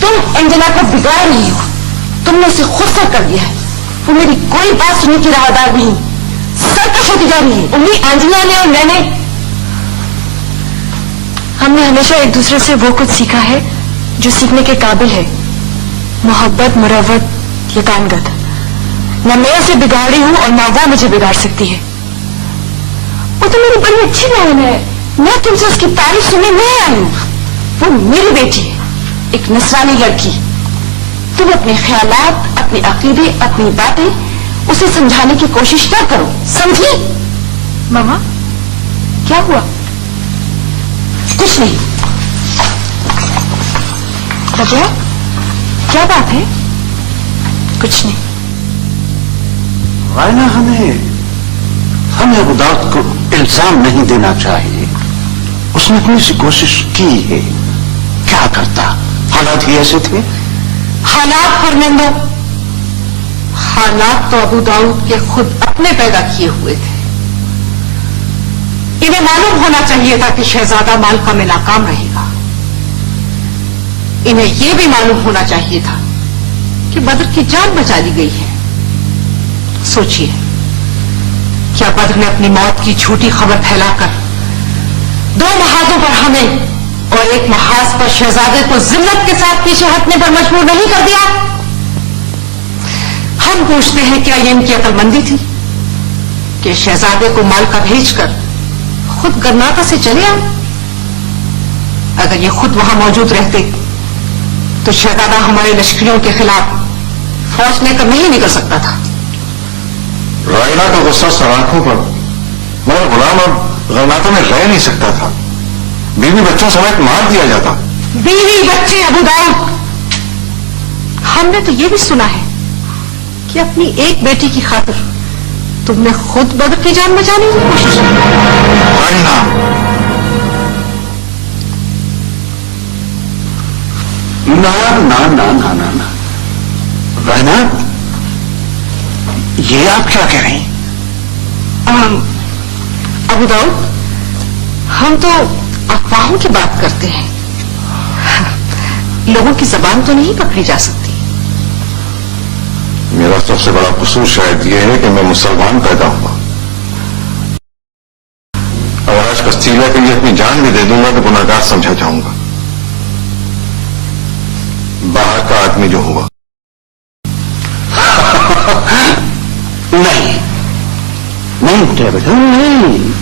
तुम एंजेला को बिगाड़ रही हो, तुमने उसे खुद सर कर दिया है। वो मेरी कोई बात सुनने की राहदार नहीं, सरकश होती जा रही है। उम्मी एंजेला ने और मैंने हमने हमेशा एक दूसरे से वो कुछ सीखा है जो सीखने के काबिल है। मोहब्बत, मुरव्वत, यकानगत। न मैं उसे बिगाड़ी हूं और न वो मुझे बिगाड़ सकती है। वो तो मेरी बड़ी अच्छी बहन है, मैं तुमसे उसकी तारीफ सुनने नहीं आई हूं। वो मेरी बेटी है, एक नसरानी लड़की। तुम अपने ख्यालात, अपने अकीदे, अपनी बातें उसे समझाने की कोशिश ना करो, समझी? मामा क्या हुआ? कुछ नहीं। रबिया क्या बात है? कुछ नहीं। रायना, हमें अबू दाऊद को इल्जाम नहीं देना चाहिए। उसने अपनी सी कोशिश की है। क्या करता, हालात ही ऐसे थे। हालात फरमेंदो, हालात तो अबू दाऊद के खुद अपने पैदा किए हुए थे। इन्हें मालूम होना चाहिए था कि शहजादा मालका में नाकाम रहेगा। इन्हें यह भी मालूम होना चाहिए था कि बद्र की जान बचा ली गई है। सोचिए, क्या बद्र ने अपनी मौत की झूठी खबर फैलाकर 2 महाजों पर हमें और एक महाज पर शहजादे को जिल्लत के साथ पीछे हटने पर मजबूर नहीं कर दिया? हम पूछते हैं, क्या ये इनकी अक्लमंदी थी कि शहजादे को मालका भेजकर खुद गर्नाटा से चले आए? अगर ये खुद वहां मौजूद रहते तो शहजादा हमारे लश्करियों के खिलाफ फौज लेकर नहीं निकल सकता था। रायना का गुस्सा सराखों पर, मगर गुलाम अब गर्नाटा में रह नहीं सकता था। बीवी बच्चों समेत मार दिया जाता। बीवी बच्चे अबू दाऊद, हमने तो ये भी सुना है कि अपनी एक बेटी की खातिर तुमने खुद बद्र की जान बचाने की कोशिश की। रायना, ना ना ना ना ना ना रायना, ये आप क्या कह रही? अबू दाऊद, हम तो अफवाहों की बात करते हैं, लोगों की जबान तो नहीं पकड़ी जा सकती। मेरा सबसे बड़ा कसूर शायद यह है कि मैं मुसलमान पैदा हुआ। अगर आज कस्तीला के लिए अपनी जान भी दे दूंगा तो गुनाहगार समझा जाऊंगा। बाहर का आदमी जो हुआ। नहीं नहीं डेविड, नहीं।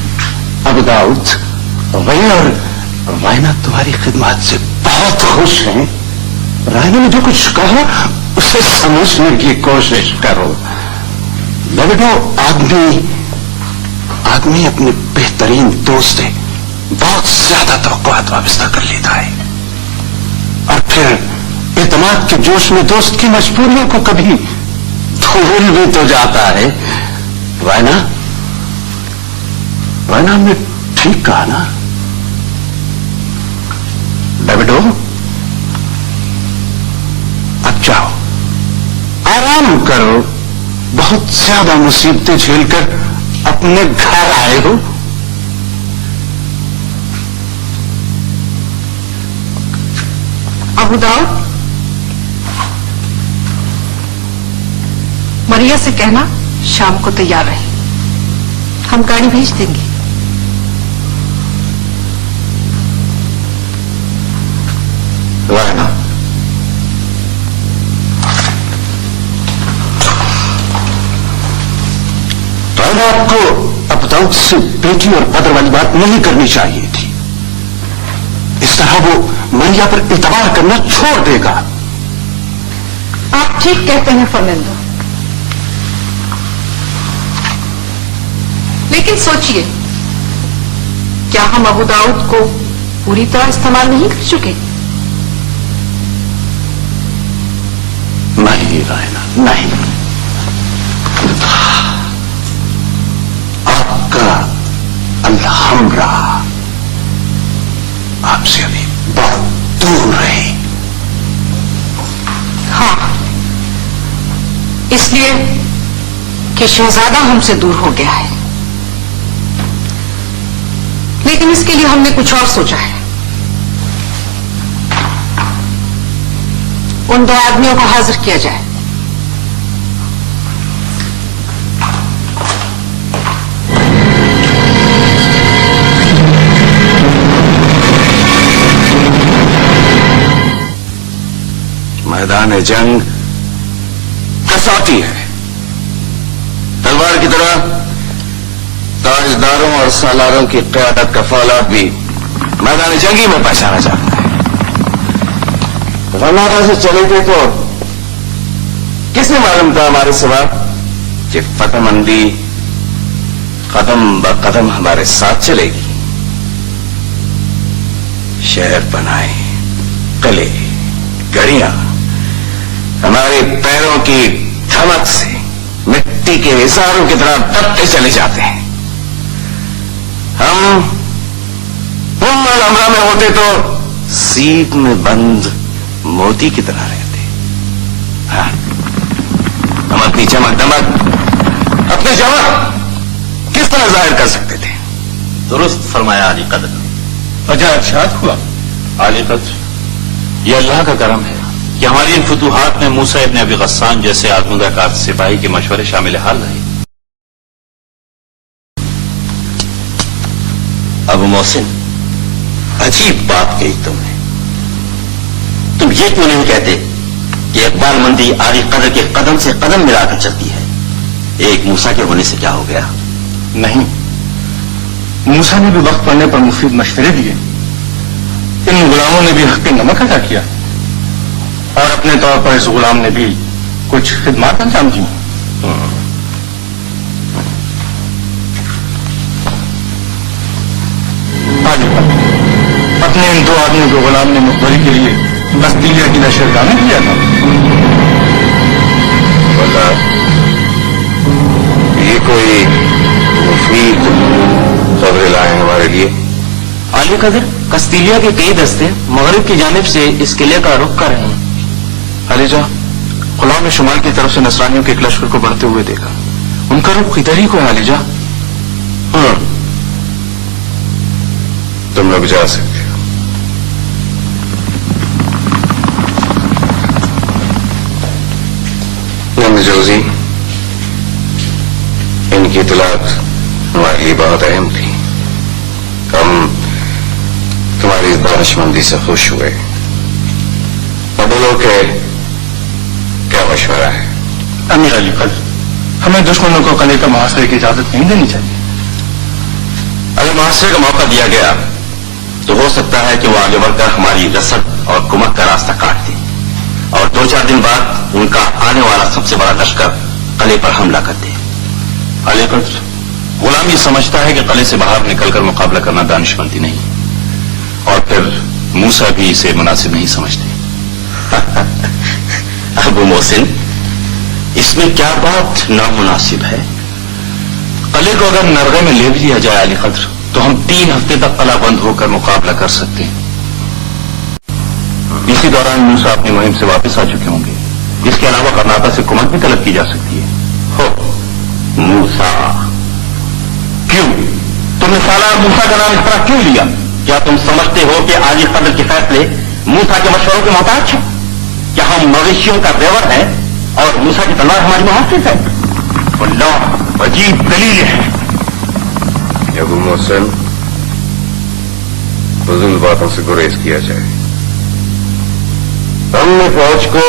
अबू दाऊद, वही और रायना तुम्हारी खिदमत से बहुत खुश हैं। रायना ने जो कुछ कहा उसे समझने की कोशिश करो। डेविड, आदमी अपने बेहतरीन दोस्त से बहुत ज्यादा तवक्कुआत वाबस्ता कर लेता है और फिर एतमाद के जोश में दोस्त की मजबूरियों को कभी भूल भी तो जाता है। रायना, हमने ठीक कहा ना? डेविडो, अब जाओ, आराम करो। बहुत ज्यादा मुसीबतें झेलकर अपने घर आए हो। अबू दाऊद, मरिया से कहना शाम को तैयार रहे, हम गाड़ी भेज देंगे। کو ابو दाऊद से बेटी और कदर वाली बात नहीं करनी चाहिए थी। इस तरह वो मैया पर इतबार करना छोड़ देगा। आप ठीक कहते हैं फर्नांडो, लेकिन सोचिए, क्या हम अबू दाऊद को पूरी तरह इस्तेमाल नहीं कर चुके? नहीं रायना, नहीं। आपका अल्हम्रा आपसे अभी बहुत दूर है। हाँ, इसलिए कि शहजादा हमसे दूर हो गया है, लेकिन इसके लिए हमने कुछ और सोचा है। उन 2 आदमियों को हाजिर किया जाए। मैदान जंग कसौटी है। तलवार की तरह ताजदारों और सालारों की क़यादत का फौलाद भी मैदान जंगी में पहचाना जाता है। रनादा से चले थे तो किसे मालूम था हमारे सिवा कि फतहमंदी कदम ब कदम हमारे साथ चलेगी। शहर बनाए, किले, गड़ियां हमारे पैरों की धमक से मिट्टी के इशारों की तरह दबते चले जाते हैं। हम अमरा में होते तो सीप में बंद मोती की तरह रहते। हाँ, हम अपनी चमक दमक, अपनी चमक किस तरह जाहिर कर सकते थे? दुरुस्त फरमाया अली कदर। वजह इरशाद हुआ। अली कदर, ये अल्लाह का करम है कि हमारी इन फुतूहात में मूसा इब्न अबी गस्सान जैसे आजमुदाकार सिपाही के मशवरे शामिल हाल रहे। अबू मोहसिन, अजीब बात कही तुमने। तुम ये क्यों नहीं कहते कि इकबाल मंदी आली कदर के कदम से कदम मिलाकर चलती है? एक मूसा के होने से क्या हो गया? नहीं, मूसा ने भी वक्त पड़ने पर मुफीद मशवरे दिए। इन गुलामों ने भी हक के नमक अदा किया और अपने तौर पर इस गुलाम ने भी कुछ खिदमत अंजाम दी। अपने इन 2 आदमियों को गुलाम ने मुखबरी के लिए बस्तिलिया की नशरगाह में किया था। बोला ये कोई मुफीद खबरें लाए हैं हमारे लिए। अली कदर, कस्तिलिया के कई दस्ते मगरिब की जानिब से इस किले का रुख कर रहे हैं। अलीजा, गुलाम ने शुमाल की तरफ से नसरानियों के एक लश्कर को बढ़ते हुए देखा। उनका रुख इधर ही को है अलीजा। तुम लोग जा सकते हो। नंद जोजी, इनकी इतलात हमारे लिए बहुत अहम थी। हम तुम्हारी इस दानिशमंदी से खुश हुए। अब बोलो कि क्या मशवरा है? अमीर अली कदर, हमें दुश्मनों को कले का मुहासरे की इजाजत नहीं देनी चाहिए। अगर मुहासरे का मौका दिया गया तो हो सकता है कि वो आगे बढ़कर हमारी रसद और कुमक का रास्ता काट दे और 2-4 दिन बाद उनका आने वाला सबसे बड़ा लश्कर कले पर हमला कर दे। अली कदर, गुलाम ये समझता है कि कले से बाहर निकलकर मुकाबला करना दानिशमंदी नहीं, और फिर मूसा भी इसे मुनासिब नहीं समझते। अबू मोहसिन, इसमें क्या बात नामुनासिब है? कले को अगर नरगे में ले भी लिया जाए अली कदर, तो हम 3 हफ्ते तक कला बंद होकर मुकाबला कर सकते हैं। इसी दौरान मूसा अपनी मुहिम से वापस आ चुके होंगे। इसके अलावा कर्नाटक से कुमक भी तलब की जा सकती है। हो मूसा? क्यों? तुमने साला मूसा का नाम इस तरह क्यों लिया? क्या तुम समझते हो कि आली कदर के फैसले मूसा के मशवरों के मोहताज हैं? क्या हम मवेशियों का जेवर है और मूसा की तलवार हमारी मुहाफिज है? अल्लाह, अजीब दलील है। अबू मोहसिन, फजूल बातों से गुरेज किया जाए। हमने फौज को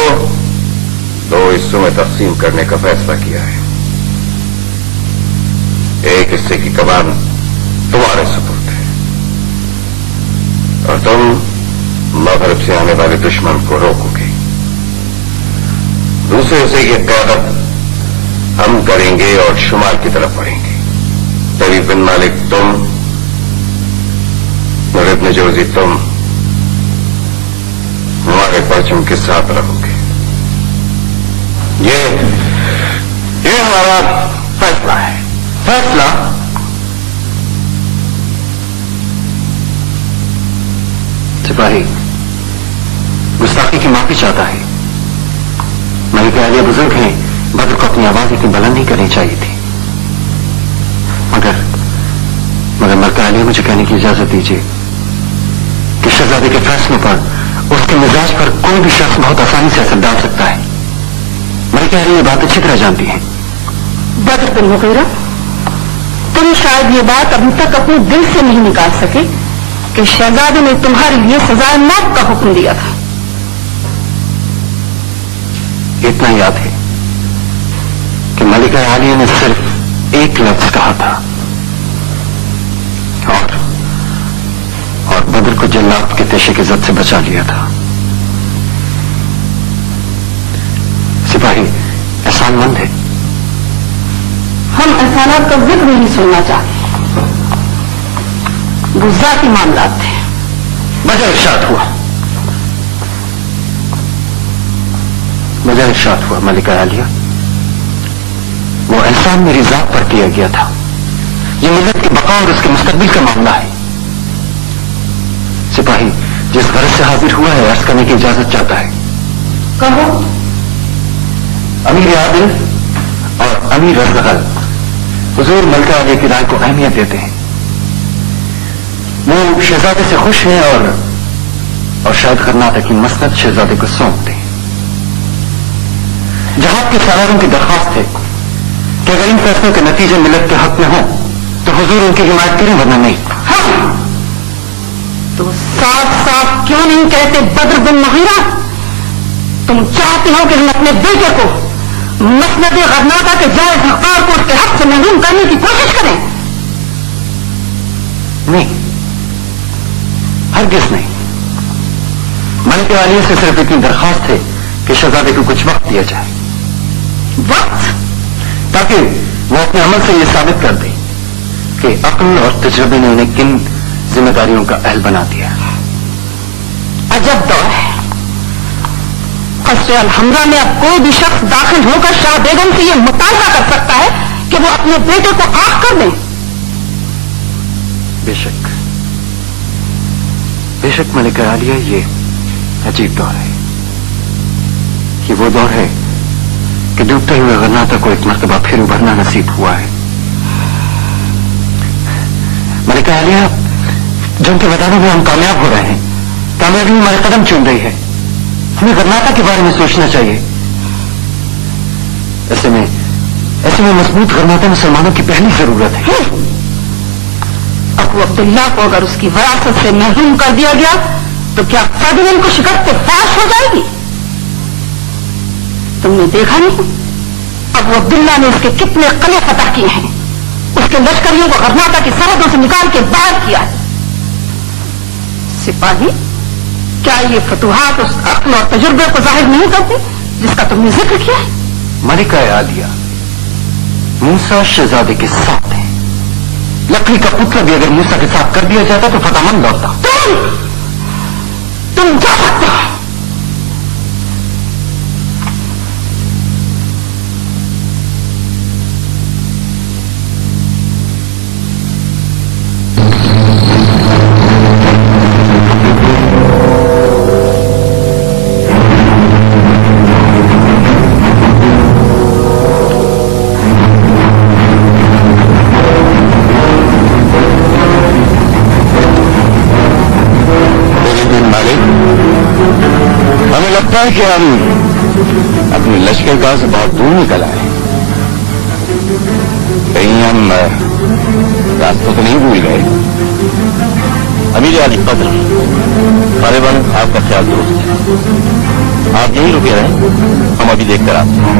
2 हिस्सों में तकसीम करने का फैसला किया है। एक हिस्से की कमान तुम्हारे सुपुर्द है और तुम मगरब से आने वाले दुश्मन को रोकोगे। दूसरे हिस्से की क़यादत हम करेंगे और शुमाल की तरफ बढ़ेंगे। तरीफ बिन मालिक तुम और इब्न जौजी तुम हमारे परचम के साथ रहोगे। ये हमारा फैसला है। फैसला? सिपाही गुस्ताखी की माफी चाहता है। मलिक आलिया बुजुर्ग हैं, बद्र को अपनी आवाज इतनी बुलंद नहीं करनी चाहिए थी। मगर मलिक आलिया मुझे कहने की इजाजत दीजिए कि शहजादे के फैसले पर उसके मिजाज पर कोई भी शख्स बहुत आसानी से असर डाल सकता है। मलिक आलिया ये बात अच्छी तरह जानती है। बद्र बिन मुगीरा, तुम शायद ये बात अभी तक अपने दिल से नहीं निकाल सके कि शहजादे ने तुम्हारे लिए सजाए मौत का हुक्म दिया था। इतना याद है कि मलिका आलिया ने सिर्फ एक लफ्ज कहा था और बद्र को जल्लाद के तेशे की जद से बचा लिया था। सिपाही एहसानमंद है। हम एहसानात का जिक्र नहीं सुनना चाहते, वो जाती मामलात थे। मुझे इरशाद हुआ मलिका आलिया, वो एहसान मेरी जात पर किया गया था। ये मिल्लत की बका और उसके मुस्तकबिल का मामला है। सिपाही जिस गरज से हाजिर हुआ है अर्ज करने की इजाजत चाहता है। कहो। अमीर आदिल और अमीर रज़गल हुजूर मलिका आलिया की राय को अहमियत देते हैं। वो शहजादे से खुश हैं और शायद कर्नाटक की मसनद शहजादे को सौंपते हैं। जहां के सरारों की दरख्वास्त है कि अगर इन फैसलों के नतीजे मिलत के हक में हो तो हुजूर उनकी हिमायत करें, वरना नहीं। हाँ, तो साफ साफ क्यों नहीं कहते बद्र बिन मुगीरा, तुम चाहते हो कि हम अपने बेटे को मसनद गरनाता के जायज हक़दार को उसके हक से महरूम करने की कोशिश करें? नहीं, हरगिज़ नहीं। मलिका आलिया से सिर्फ इतनी दरख्वास्त है कि शहजादे को कुछ वक्त दिया जाए। वक्त? ताकि वो अपने अमल से यह साबित कर दे कि अक्ल और तजुर्बे ने उन्हें किन जिम्मेदारियों का अहल बना दिया। अजब दौर है। कस्र अल-हमरा में अब कोई भी शख्स दाखिल होकर शाह बेगम से यह मुतालबा कर सकता है कि वो अपने बेटे को आफ कर दें। बेशक मलिका आलिया, ये अजीब दौर है। ये वो दौर है कि डूबते हुए गरनाता को एक मर्तबा फिर उभरना नसीब हुआ है। मलिका आलिया, जो उनके वदानों में हम कामयाब हो रहे हैं, कामयाबी हमारे कदम चूम रही है। हमें गरनाता के बारे में सोचना चाहिए। ऐसे में मजबूत गरनाता मुसलमानों की पहली जरूरत है। अबू अब्दुल्ला को अगर उसकी विरासत से महरूम कर दिया गया तो क्या फर्दिनैंद को शिकस्त फाश हो जाएगी? तुमने देखा नहीं अबू अब्दुल्ला ने उसके कितने किले फतह किए हैं, उसके लश्करियों को गरनाता की सरहदों से निकाल के बाहर किया है। सिपाही, क्या ये फतुहात उस अक्ल और तजुर्बे को जाहिर नहीं करते जिसका तुमने जिक्र किया है? मलिका आलिया मूसा शहजादे के साथ है। लकड़ी का पुतला भी अगर मूसा के साथ कर दिया जाता तो फतेहमंद लौटता। तुम जा सकते हो। हमें लगता है कि हम अपनी लश्करगाह से बहुत दूर निकल आए। कहीं हम रास्तों को नहीं भूल गए? अमीर आली कद्र, गालिबन आपका ख्याल दुरुस्त है। आप यहीं रुके रहें, हम अभी देख कर आते हैं।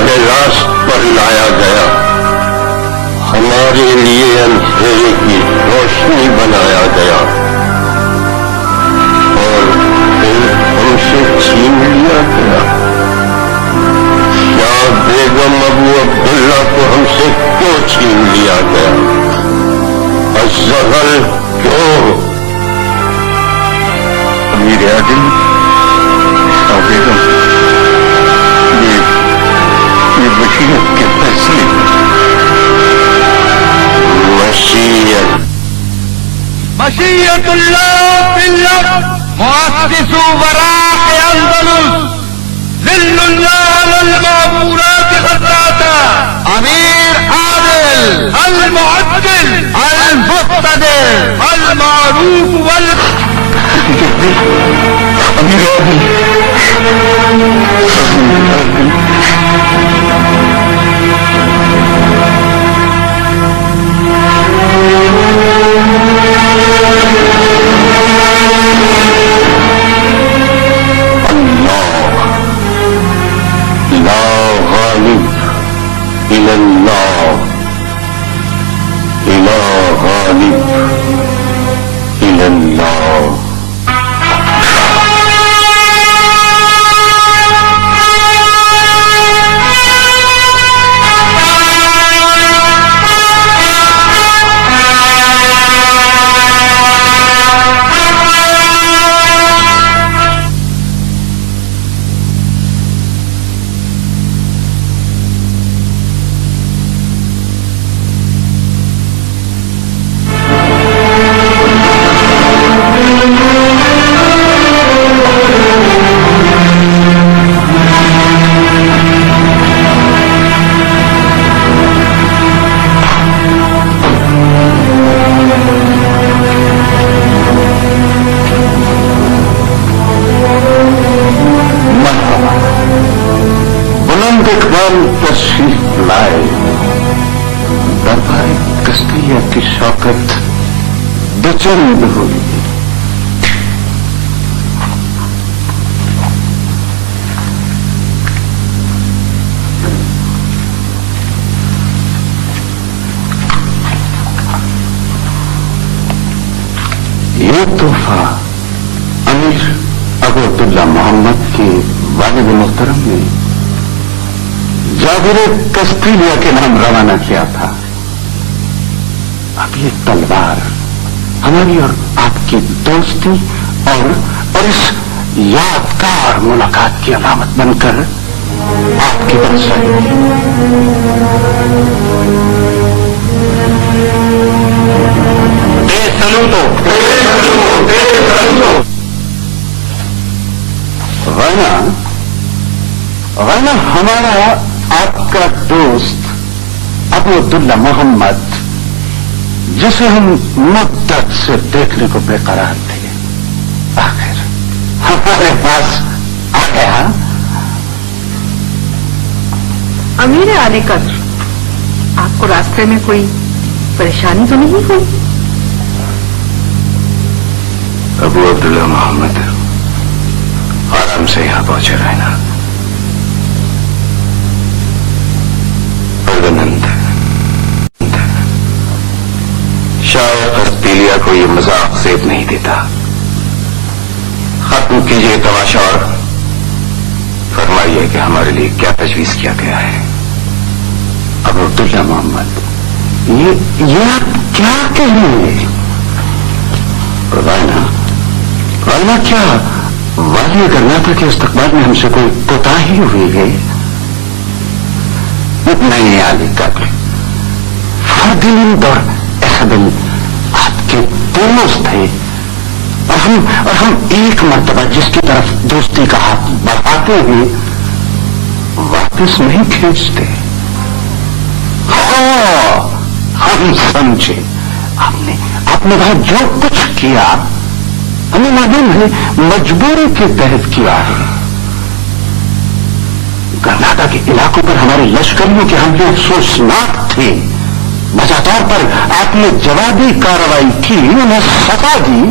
राह रास्त पर लाया गया, हमारे लिए अंधेरे की रोशनी बनाया गया और फिर हमसे छीन लिया गया। क्या बेगम अबू अब्दुल्ला को हमसे क्यों छीन लिया गया? अज़्ज़गल क्यों? अमीर आदिल और बेगम, ये वसीयत के फैसले मशीयत मशीयतुल्लाह फिल्लह मुअस्सिसु वराक़ अंदलुस ज़िल्लुल्लाह अल मामूरात ख़ज़राता अमीर आदिल अल मुअद्दिल अल मुक़्तदिर अल मारूफ वल अमीर आदिल, ला गालिब इलल्लाह, ला गालिब इलल्लाह। तशरीफ लाए, दरबार कस्तिया की शौकत बेचैन हुई। ये तोहफा अमीर अबू अब्दुल्ला मोहम्मद के वालिद मुहतरम ने जाबिर कस्तिलिया के नाम रवाना किया था। अब ये तलवार हमारी और आपकी दोस्ती और इस यादगार मुलाकात की अलामत बनकर आपके पास आएगी। वरना हमारा आपका दोस्त अबू अब्दुल्ला मोहम्मद, जिसे हम मुद्दत से देखने को बेकरार थे, आखिर हमारे पास आ गया। अमीर आले कद्र, आपको रास्ते में कोई परेशानी तो नहीं हुई? अबू अब्दुल्ला मोहम्मद, आराम से यहां पहुंचे रहना। शायद कस्तिलिया को ये मजाक सेब नहीं देता। खत्म कीजिए तमाशा और फरमाइए कि हमारे लिए क्या तजवीज किया गया है। अबू अब्दुल्ला मोहम्मद, ये आप क्या कह रहे हैं? वालना क्या वाली करना था कि इस्तकबाल में हमसे कोई कोताही हुई है? नहीं आली कद्र, फर्दिनंद और असदल आपके दोस्त थे और हम एक मर्तबा जिसकी तरफ दोस्ती का हाथ बढ़ाते हैं वापस नहीं खींचते। हम समझे आपने वहां जो कुछ किया हमें मालूम है मजबूरी के तहत किया है। कर्नाटक के इलाकों पर हमारे लश्करियों के हमले अफसोसनाक थे। मजादार पर आपने जवाबी कार्रवाई की, उन्हें सजा दी।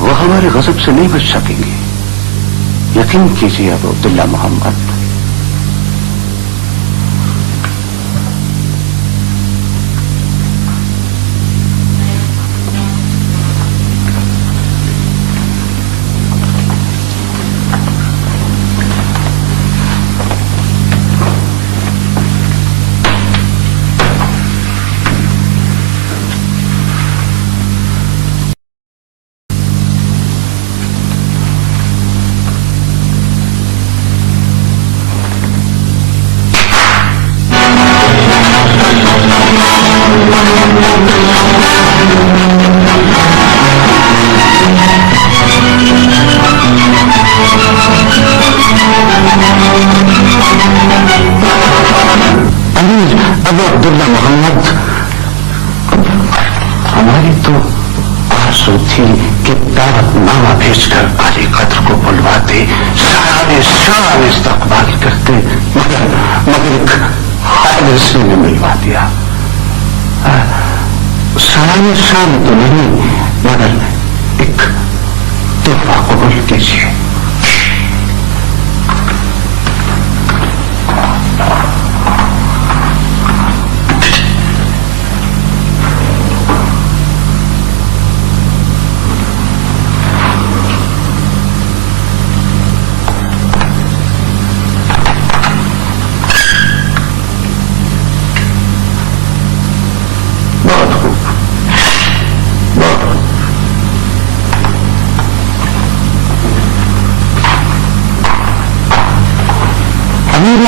वो हमारे गजब से नहीं बच सकेंगे। यकीन कीजिए अबू अब्दुल्ला मोहम्मद, थी कि दावतनामा भेजकर अली कद्र को बुलवाते, शान इस्तकबाल करते, मगर एक हादसे ने मिलवा दिया। शान तो नहीं, मगर एक तोहफा कबूल कीजिए।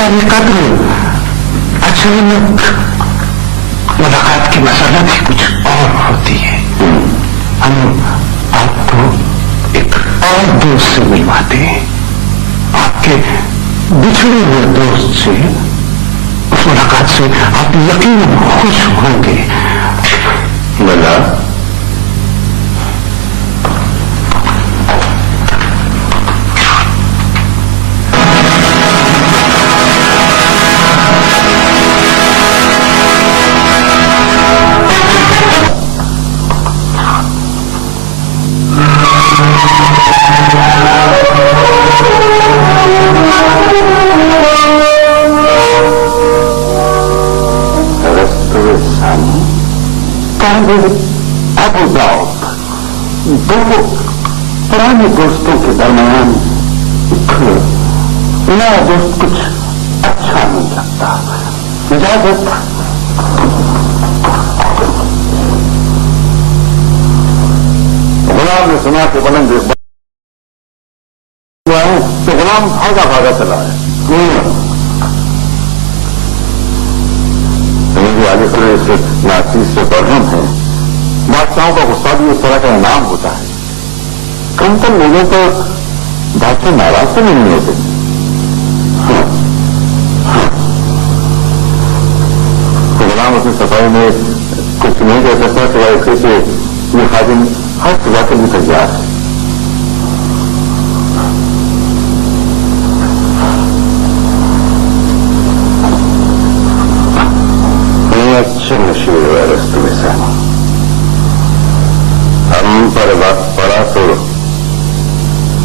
अली कद्र अचानक मुलाकात की मसलत ही कुछ और होती है। हम आपको एक और दोस्त से मिलवाते हैं, आपके बिछड़े हुए दोस्त से। उस मुलाकात से आप यकीनन खुश होंगे। भला अबू दाऊद, दो पुराने दोस्तों के दरमियान नया दोस्त कुछ अच्छा नहीं लगता। इजाजत। गुलाम ने सुना कि बुलंद हुआ है तो गुलाम भागा भागा चला है। अली से नाचीज से बरहम है। बादशाहों का गुस्सा भी इस तरह का इनाम होता है। कम कम लोगों को बादशाह नाराज तो नहीं होते। तो गुलाम अपनी सफाई में कुछ नहीं कह सकता सिवाय इसके कि ये खादिम हर सजा के लिए तैयार है। अच्छे मशहूर हुआ रस्तु में से हम पर वक्त पड़ा तो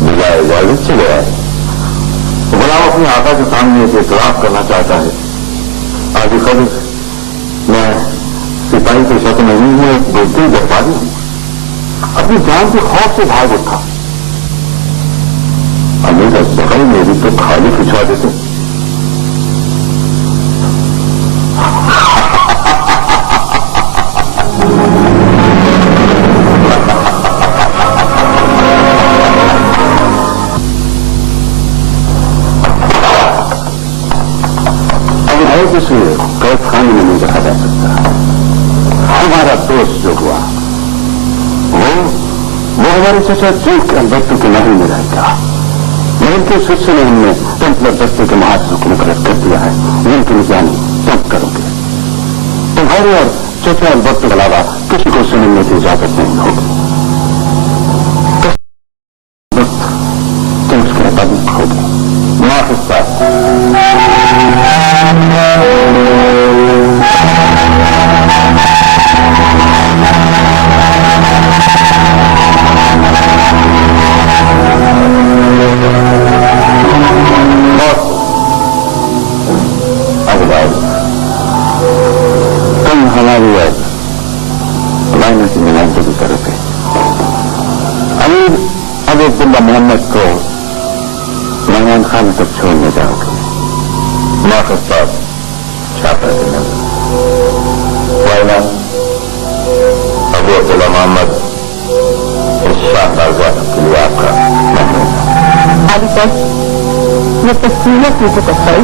मिला इजाजत चले आए। गुलाम अपने आका के सामने एक इतराफ करना चाहता है। आदि कद्र मैं सिपाही के शक नहीं हूं, एक बुद्धि व्यापारी हूं। अपनी जान के खौफ से भाग उठा। अमीर बगल मेरी तो खाली खिंचवा देते। किसी कैद खाने में नहीं रखा जा सकता। हमारा दोस्त जो हुआ वो हमारे चचा चौक के अल्बर्तो के महल में रहेगा। महल के सिलसिले में हमने टेम्पलर दस्ते के महासचिव को मुकर्रर कर दिया है, जिनकी निगरानी तुम करोगे। तुम्हारे और चचा अल्बर्तो के अलावा किसी को उसे मिलने की इजाजत नहीं होगी। तुम उसके मुताबिक होगे। मुआफिस साहब। तुम हमारी लाइनों की नुमाइंदगी करोगे। अमीर अब अब्दुल्ला मोहम्मद को मेहमान खाने तक छोड़ने जाओगे। माफिस साहब छापा देना। वाइला अबू अब्दुल्ला मोहम्मद इस शानदार ज़्यादत के लिए आपका धन्यवाद। अभी तक ये तस्वीरें की तो कसाई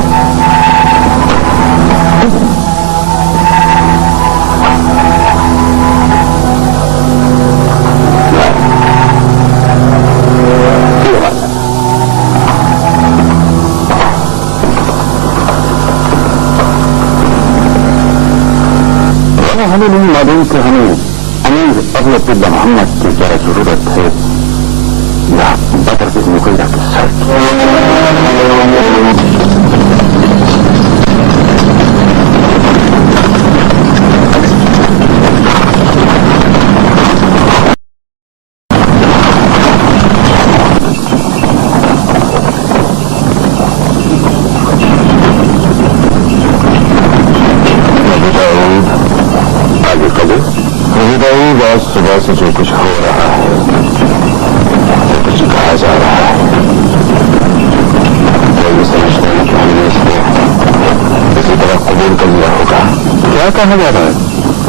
हमें नहीं मालूम कि हमें امیر ابن عبداللہ محمد کی کیا ضرورت ہے یا بدر بن مغیرہ کے سر صبح سے جو کچھ ہو رہا ہے جو کچھ کہا جا رہا ہے وہ یہ سمجھتا ہے کہ ہم نے اس کو اسی طرح قبول کر لیا ہوگا. کیا کہا جا رہا ہے؟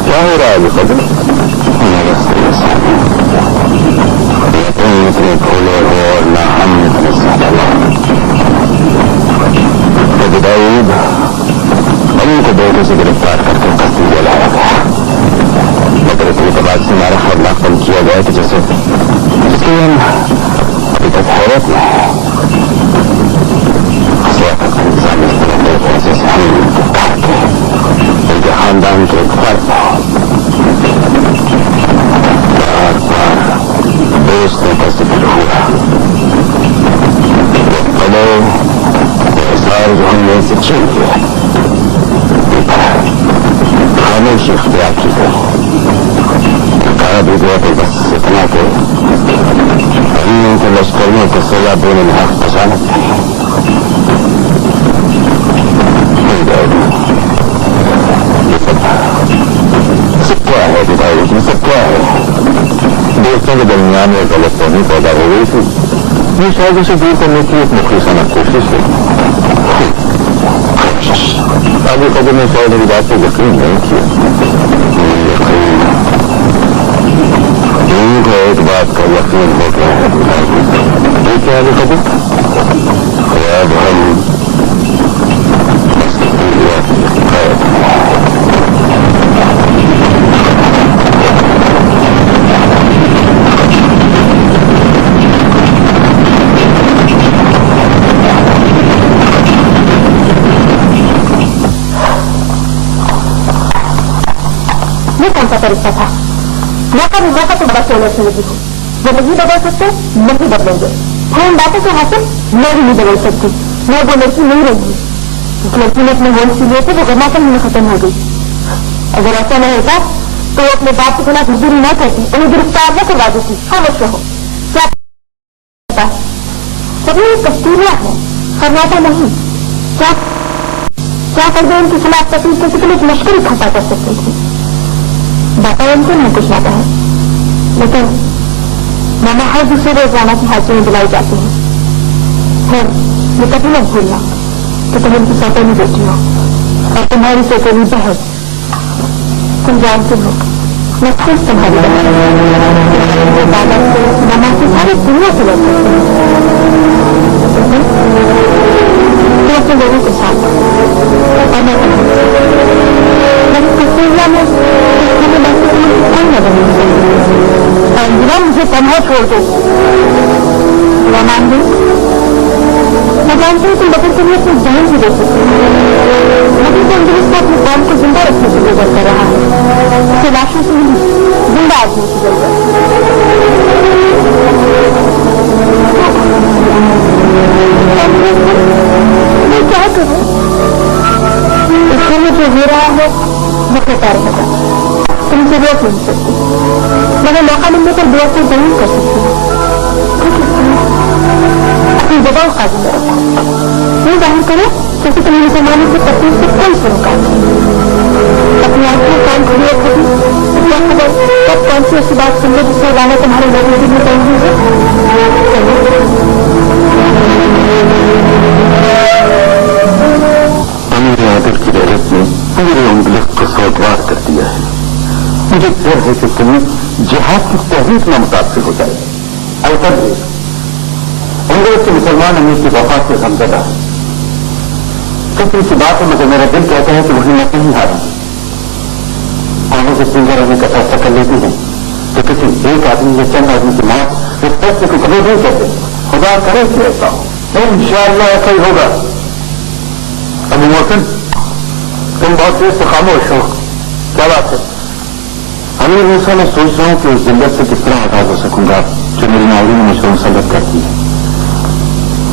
کیا ہو رہا ہے یہ قدر؟ نہ تم اتنے بھولے ہو اور نہ ہم اتنے زیادہ. داؤد ہم کو بیٹے سے گرفتار کر کے قصدی میں لایا گیا مگر اتنے کے بعد سے ہمارا خطرناک بند کیا گیا کہ جس کی ہم ابھی تک حیرت میں ہے. سیاست کا نظام اس طرح میرے پیسے سے ہم ان کے خاندان کے ایک فرد بار بار دوستوں کا ذکر ہوا. وہ قلعے وہ اثار جو ہم نے اسے چھین لیا خاموشی اختیار کی گئی. کہا بھی گیا تو بس اتنا کہ ہم ان کے لشکریوں کو سزا دینے میں حق پہچانت نہیں. یہ سب کیا ہے بداؤد؟ یہ سب کیا ہے؟ دوستوں کے درمیان میں غلط فہمی پیدا ہو گئی تھی. یہ شاید اسے دور کرنے کی ایک مخلصانہ کوشش ہے. آگے قدر میں شاید میری بات کو یقین نہیں کیا. یقین کو ایک بات کا یقین ہو گیا ہے. یہ کیا آگے قدر؟ اب ہم کون سا طریقہ تھا؟ موقع تو بس ہونے سے لگی ہوں. وہ نہیں بدل سکتے نہیں بدلیں گے. ان باتوں سے حاصل میں بھی نہیں بدل سکتی. میں وہ لڑکی نہیں رہی. اس لڑکی نے اپنے ہول سی لیے تھے وہ گرما کر ختم ہو گئی. اگر ایسا نہ ہوتا تو وہ اپنے باپ کے خلاف حضوری نہ کرتی انہیں گرفتار نہ کروا دیتی. خاموش رہو. کیا سبھی کستوریاں ہے خرناٹا نہیں. کیا کر دیں ان کے خلاف تکلیف کر سکتے ایک لشکر اکٹھا کر سکتے تھے. باتا ان کو نہیں کچھ آتا ہے لیکن ماما ہر دوسرے روزانہ کی حاضری میں بلائی جاتی ہے. پھر یہ کبھی نہ بھولنا کہ تم ان کی سوتےلی بیٹی ہو اور تمہاری سوتےلی بہن. تم جانتے ہو میں خود تمہاری دادا سے ماما سے ساری دنیا سے لڑ سکتی ہوں. تو اپنے لوگوں کے ساتھ اور میں کستوریا میں مجھے تنہا چھوڑ دو. مان دو میں جانتی ہوں تم بکر کے لیے اپنی جان بھی دے سکتے مگر تو انگریز کو اپنی قوم کو زندہ رکھنے کی ضرورت کر رہا ہے. اسے لاشوں سے نہیں زندہ آدمی کی ضرورت. میں کیا کروں؟ اس میں جو ہو رہا ہے وہ قطار ہوگا. تم سے روک نہیں سکتی مگر موقع ملنے پر دعا کو ضرور کر سکتی ہوں. اپنی جگہ قابو میں رکھو. یہ ظاہر کرو جیسے تمہیں مسلمانوں کی تکلیف سے کوئی سروکار نہیں. اپنی آنکھوں کان کھلی رکھو گی کیا خبر کب کون سی ایسی بات سن لو جس سے لانا تمہارے لوگوں کے لیے پہنچی ہے. امیر عادل کی غیرت نے پورے انگلش کو سوگوار کر دیا ہے. مجھے ڈر ہے کہ تم جہاد کی تحریک میں متاثر ہو جائے. البتہ انگریز کے مسلمان امیر کی وفات سے غمزدہ ہے. کسی سی بات ہے مگر میرا دل کہتا ہے کہ وہی میں نہیں ہارا. قوموں سے سنگر رہنے کا فیصلہ کر لیتی ہیں تو کسی ایک آدمی یا چند آدمی کی موت اس فیصلے کو قبول نہیں کرتے. خدا کرے کہ ایسا ہو. انشاءاللہ ایسا ہی ہوگا. ابو محسن تم بہت دیر سے خاموش ہو. کیا بات ہے؟ امیر موسیٰ میں سوچ رہا ہوں کہ اس ذلت سے کس طرح آزاد ہو سکوں گا جو میری ناوری میں مجھ کو مسلط کرتی ہے.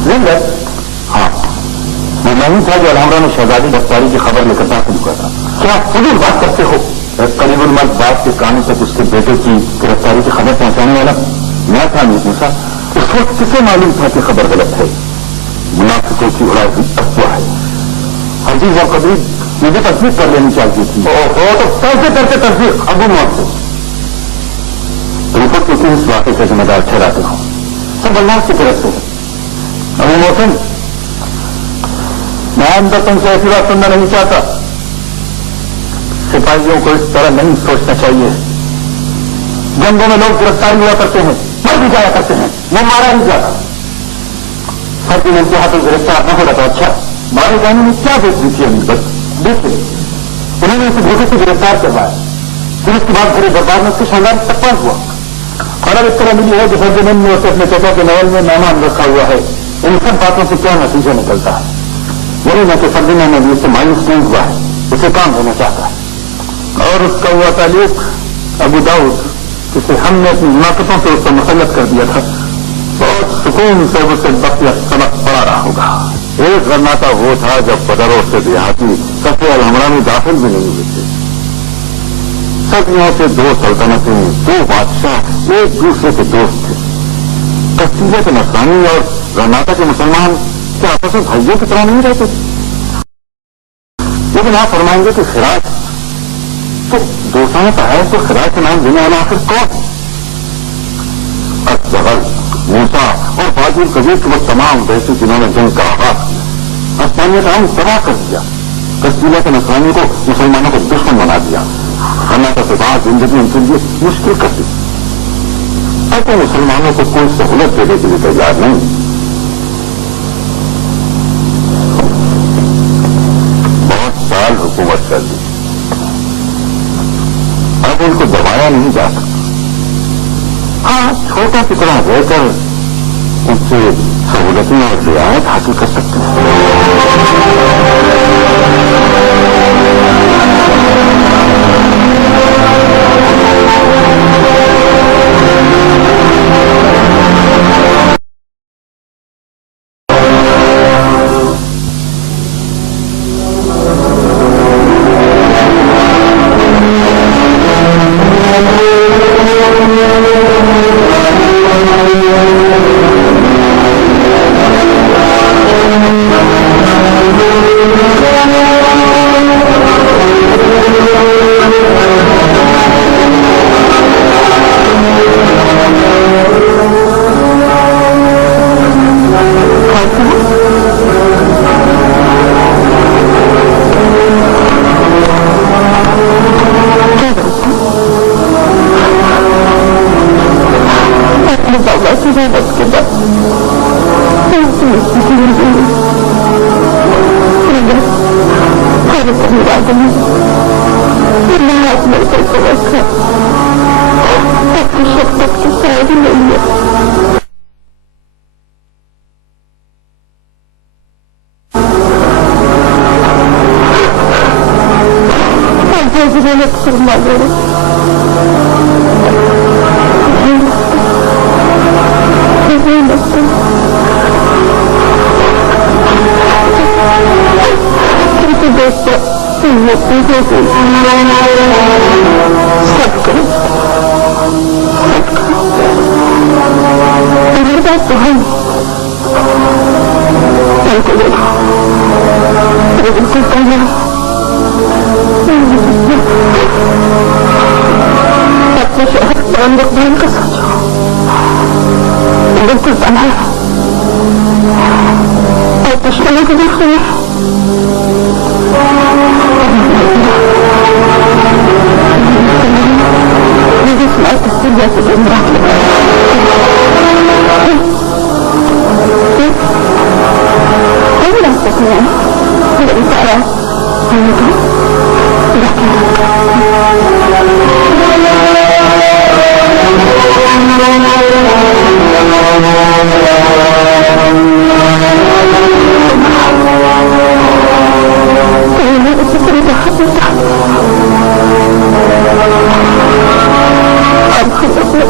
ذلت؟ ہاں، وہ میں ہی تھا جو الحمرہ میں شہزادی گرفتاری کی خبر لے کر داخل ہوا تھا. کیا آپ فضول بات کرتے ہو؟ قریب المرد بات کے کانوں تک اس کے بیٹے کی گرفتاری کی خبر پہنچانے والا میں تھا امیر موسیٰ. اس وقت کسے معلوم تھا کہ خبر غلط ہے؟ منافقوں کی اڑائی ہوئی افواہ ہے. عزیز اور قریب مجھے تصدیق کر لینی چاہیے تھی. تو کیسے کرتے تصدیق؟ ابو موت سے تم کو کسی اس واقعے کا ذمہ دار ٹھہراتے ہوں. سب اللہ کی طرف سے ہے. ابو محسن، میں اندر تم سے ایسی بات سننا نہیں چاہتا. سپاہیوں کو اس طرح نہیں سوچنا چاہیے. جنگوں میں لوگ گرفتار ہوا کرتے ہیں، مر بھی جایا کرتے ہیں، وہ مارا نہیں جاتا. ہر دن ان کے ہاتھوں گرفتار نہ ہو رہا. اچھا، مارے جانے میں کیا دیکھ رہی تھی امیر بس؟ دیکھیے، انہوں نے اسے دھوکے سے گرفتار کروایا، پھر اس کے بعد پورے دربار میں اس کے شاندار تپان ہوا. اور اب اس طرح ملی ہے کہ فردینند نے اسے اپنے چچا کے نول میں مہمان رکھا ہوا ہے. ان سب باتوں سے کیا نتیجہ نکلتا ہے؟ یہی نہ کہ فردینند نے بھی اس سے مایوس نہیں ہوا ہے، اسے کام دینا چاہتا ہے. اور اس کا ہوا تعلق ابو داؤد، جسے ہم نے اپنی حماقتوں سے اس پر مسلط کر دیا تھا، بہت سکون سے اسے بقیہ سبق پڑھا رہا ہوگا. ایک غرناتا وہ تھا جب بدروں سے دیہاتی سفے الحمرہ میں داخل بھی نہیں ہوئے تھے. صدیوں سے دو سلطنتیں، دو بادشاہ ایک دوسرے کے دوست تھے. قصیدے کے نصرانی اور غرناتا کے مسلمان کیا آپس میں بھائیوں کی طرح نہیں رہتے؟ لیکن آپ فرمائیں گے کہ خراج تو دوستانہ کا ہے، تو خراج کا نام دینے والا آخر کون؟ ازغل، موسیٰ اور باجی القبیر کے وہ تمام ویسے جنہوں نے جنگ کا آغاز کیا، آسمانیہ کا ہم تباہ کر دیا، قصیدہ کے نصرانی کو مسلمانوں کو دشمن بنا دیا، غرناتا سے بعد زندگی ان کے لیے مشکل کر دی. اب تو مسلمانوں کو کوئی سہولت دینے کے لیے تیار نہیں. بہت سال حکومت کر دی، اب ان کو دبایا نہیں جا سکتا. ہاں، چھوٹا ٹکڑا رہ کر ان سے سہولتیں اور رعایت حاصل کر سکتے ہیں.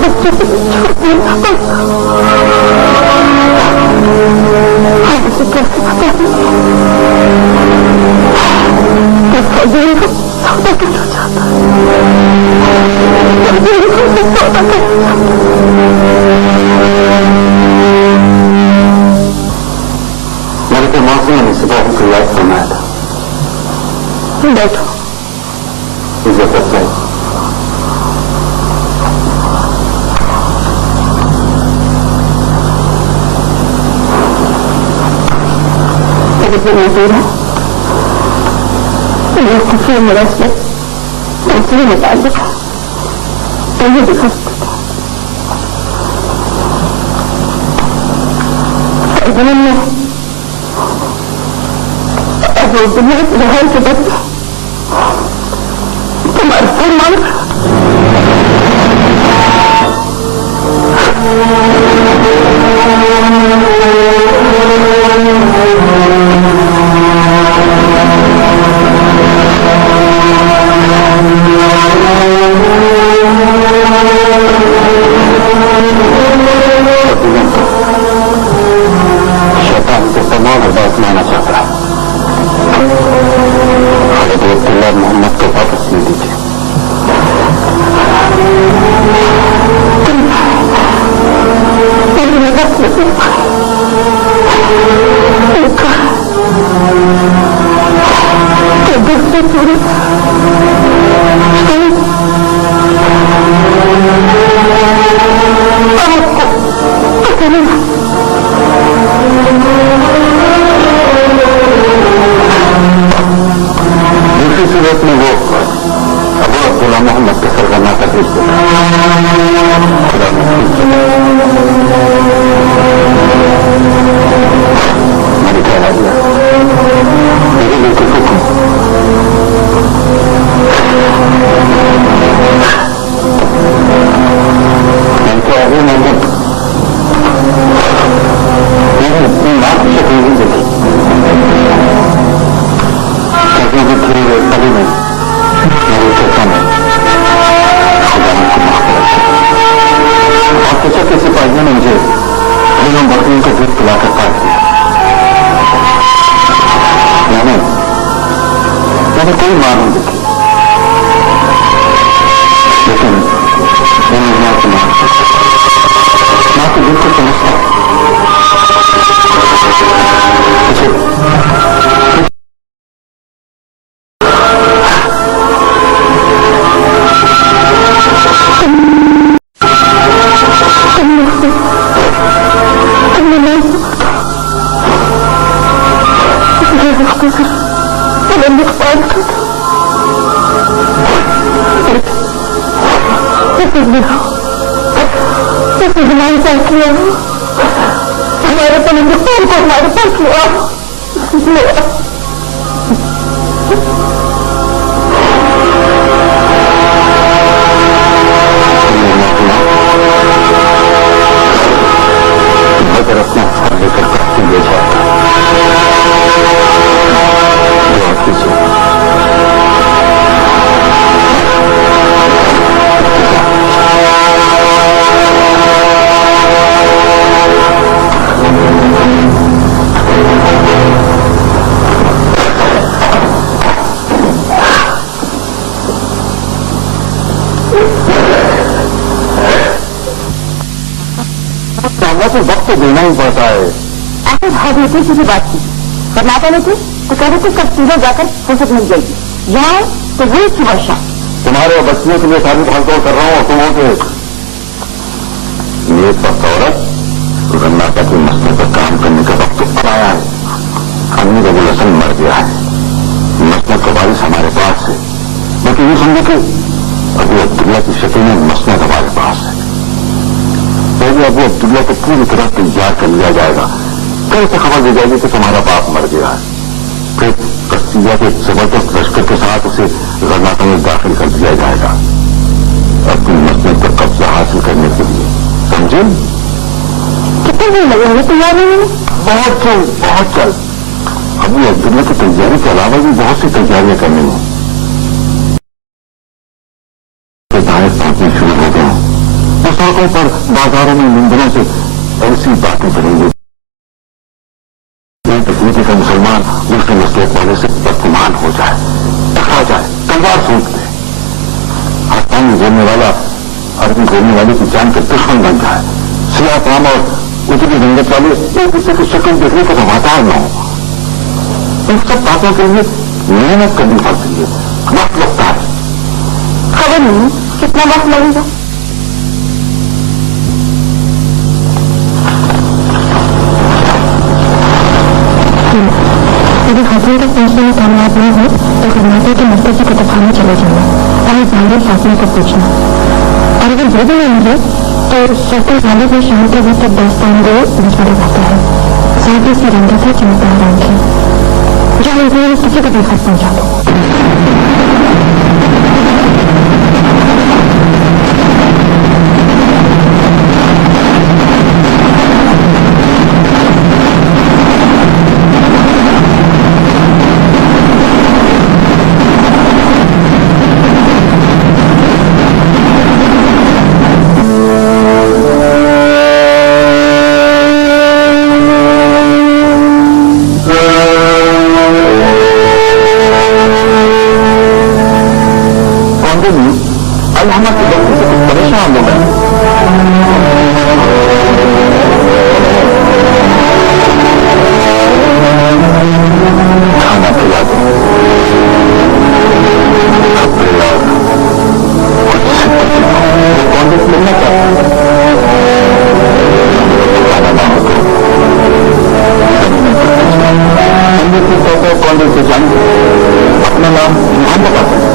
बच्चों को छोड़ दिया, हम इसे कैसे बताएं? फौजी को सौदा करना चाहता है, फौजी को सौदा करना चाहता मैंने तो मौसम में सुबह को याद करना था। बैठो। इज्जत है इतनी मजदूर है, ये खुशी मेरा इसमें दूसरे निकाल दिखा, तो ये दिखा जमीन में अब वो दुनिया की लड़ाई के बदले तुम्हारे सर मांग मोहम्मद को वापस ले दीजिए। दूसरी सूरत में वो अबू अब्दुल्ला मोहम्मद के सरगना का देश मैंने कह दिया मेरे बिल्कुल हुक्म मैंने कहा अभी मैंने अपनी माँ की शक्ल नहीं देखी, कभी भी थी वो कभी नहीं मेरे चेता में खुदा को माफ कर और पूछा कि सिपाहियों ने मुझे इन बकरियों को दूध पिलाकर काट दिया। मैंने कोई मां नहीं देखी, लेकिन मैंने मां की मां को बिल्कुल समझता हूं। हमारे तो हिंदुस्तान को हमारे पास लिया अगर अपना हाथ लेकर काफी ले जाता दुआ कीजिए। तो वक्त तो देना ही पड़ता है। ऐसे भाग लेते की बात की करनाता लेते तो कह रहे थे कब सीधे जाकर फुर्सत मिल जाएगी, यहाँ तो वही सुबह शाम तुम्हारे बच्चियों के लिए सारी भागदौड़ कर रहा हूँ। तुमों के ये वक्त औरत कर्नाटक के मसले पर काम करने का वक्त अब आया है। अमीर अबुल हसन मर गया है, मसनद का वारिस हमारे पास है, लेकिन ये समझो कि अबू अब्दुल्ला की शक्ल में मसनद हमारे पास है। पहले अबू अब्दुल्ला को पूरी तरह तैयार कर लिया जाएगा, कैसे खबर दी जाएगी कि तुम्हारा बाप मर गया है। फिर कस्तिया के जबरदस्त लश्कर के साथ उसे कर्नाटक में दाखिल कर दिया जाएगा अपनी मसनद पर कब्जा हासिल करने के लिए, समझे? कितने दिन लगेंगे तैयार होने में? बहुत जल्द, बहुत जल्द। अबू अब्दुल्ला की तैयारी के अलावा भी बहुत सी तैयारियां करनी है। दाएं पहुंचने शुरू हो गए, तो सड़कों पर बाजारों में मंदिरों से ऐसी बातें करेंगे तकलीफी का मुसलमान दूसरे मसलक वाले से बदगुमान हो जाए, टकरा जाए, तलवार सूख दे, आसमान में बोलने वाला अरबी बोलने वाले की जान के दुश्मन बन जाए, सियाह काम और उजली रंगत वाले एक दूसरे की शक्ल देखने का समाचार न हो। इन सब बातों के लिए मेहनत करनी पड़ती है, वक्त लगता है। खबर नहीं कितना वक्त लगेगा। यदि खतरे तक पहुंचने में कामयाब नहीं हो तो कर्नाटक के मस्ती के तफाने चले जाना और जाहिर फासले को पूछना, और अगर वो भी नहीं मिले तो सत्तर सालों में शाम के वक्त दास्तान गो बिछड़ा जाता है, साथ ही इसकी रंगत है चिंता रंग है जो इंसान किसी को भी खत पहुंचा दो। अपना नाम ध्यान बताते हैं।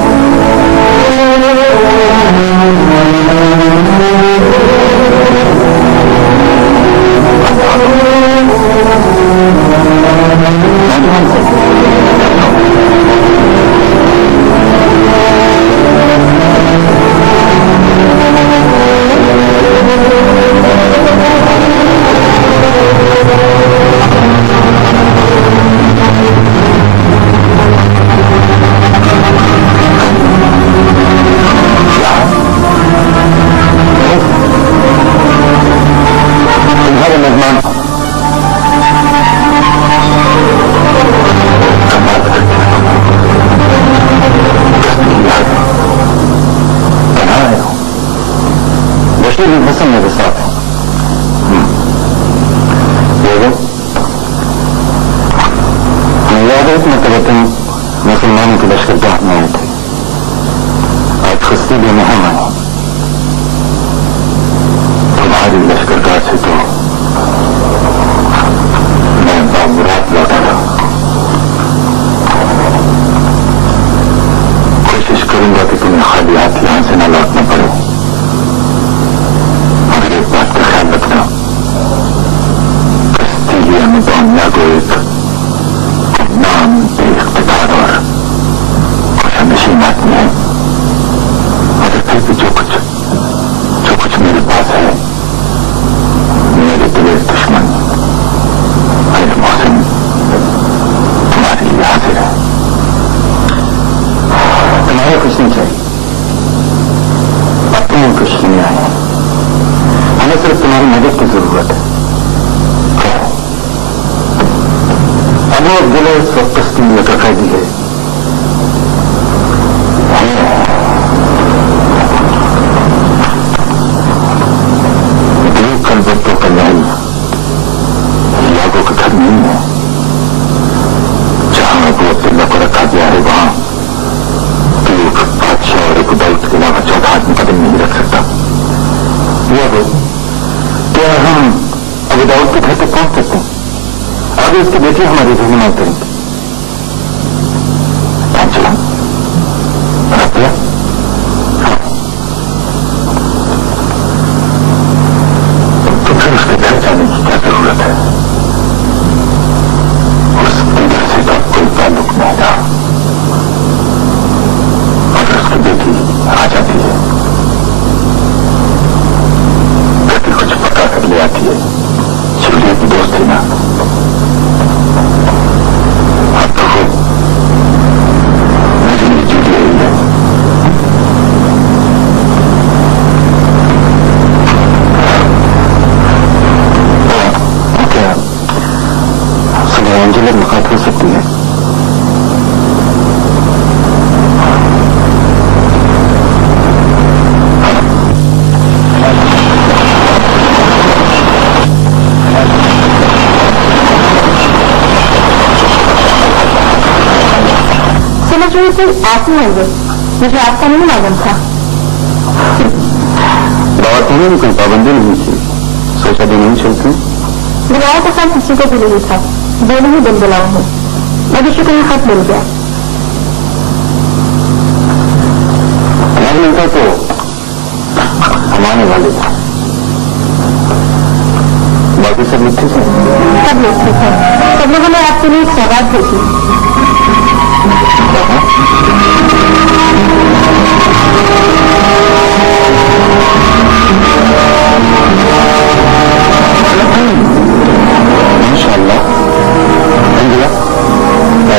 हसन मेरे साथ है। याद है इतना कभी तुम मुसलमानों की लश्करगाह में आए थे, आज खस्ती भी नहीं आए। तुम्हारी लश्करगाह से तो मैं बामुराद लौटा था। कोशिश करूंगा कि तुम्हें खाली हाथ यहां से न लौटना पड़े। एक बात का ख्याल रखना, कस्तीलिया में बामिया को एक नाम इख्तियार और खुशनशीन आदमी है, मगर फिर भी जो कुछ मेरे पास है, मेरे दिलेर दुश्मन मेरे मौसम तुम्हारे लिए हाजिर है। तुम्हारे कुछ नहीं चाहिए, अब तुम कुछ नहीं आए हैं, हमें सिर्फ तुम्हारी मदद की जरूरत है। अब वो दिल इस वक्त कस्तीलिया का कैदी है। दिल कलबत्तों का महल यागों का घर नहीं है। जहां अबू अब्दुल्ला को रखा गया है वहां एक बादशाह और एक उदाउद के अलावा चौथा आदमी कदम नहीं रख सकता। यागो, क्या हम अबू दाऊद के घर तक पहुंच सकते हैं? आगे उसकी बेटी हमारी रहनुमाई करेंगे। चला रबिया, तो फिर उसके घर जाने की क्या जरूरत है? उसके घर से तो कोई ताल्लुक नहीं था, और उसकी बेटी आ जाती है, कभी कुछ पता कर ले आती है। चिड़िया की दोस्त थी ना, ये कोई आप ही होंगे, मुझे आपका नहीं मालूम था। बात होने में कोई पाबंदी नहीं थी, सोचा भी नहीं चलती। बुलाया तो सब किसी को भी नहीं था, दोनों ही दिन बुलाओ हूँ। मनुष्य को यह खत मिल गया। लड़का तो हमारे वाले था, बाकी सब लोग ठीक है। सब लोग ठीक है। सब लोगों ने आपके लिए एक सौगात भेजी। इंशाअल्लाह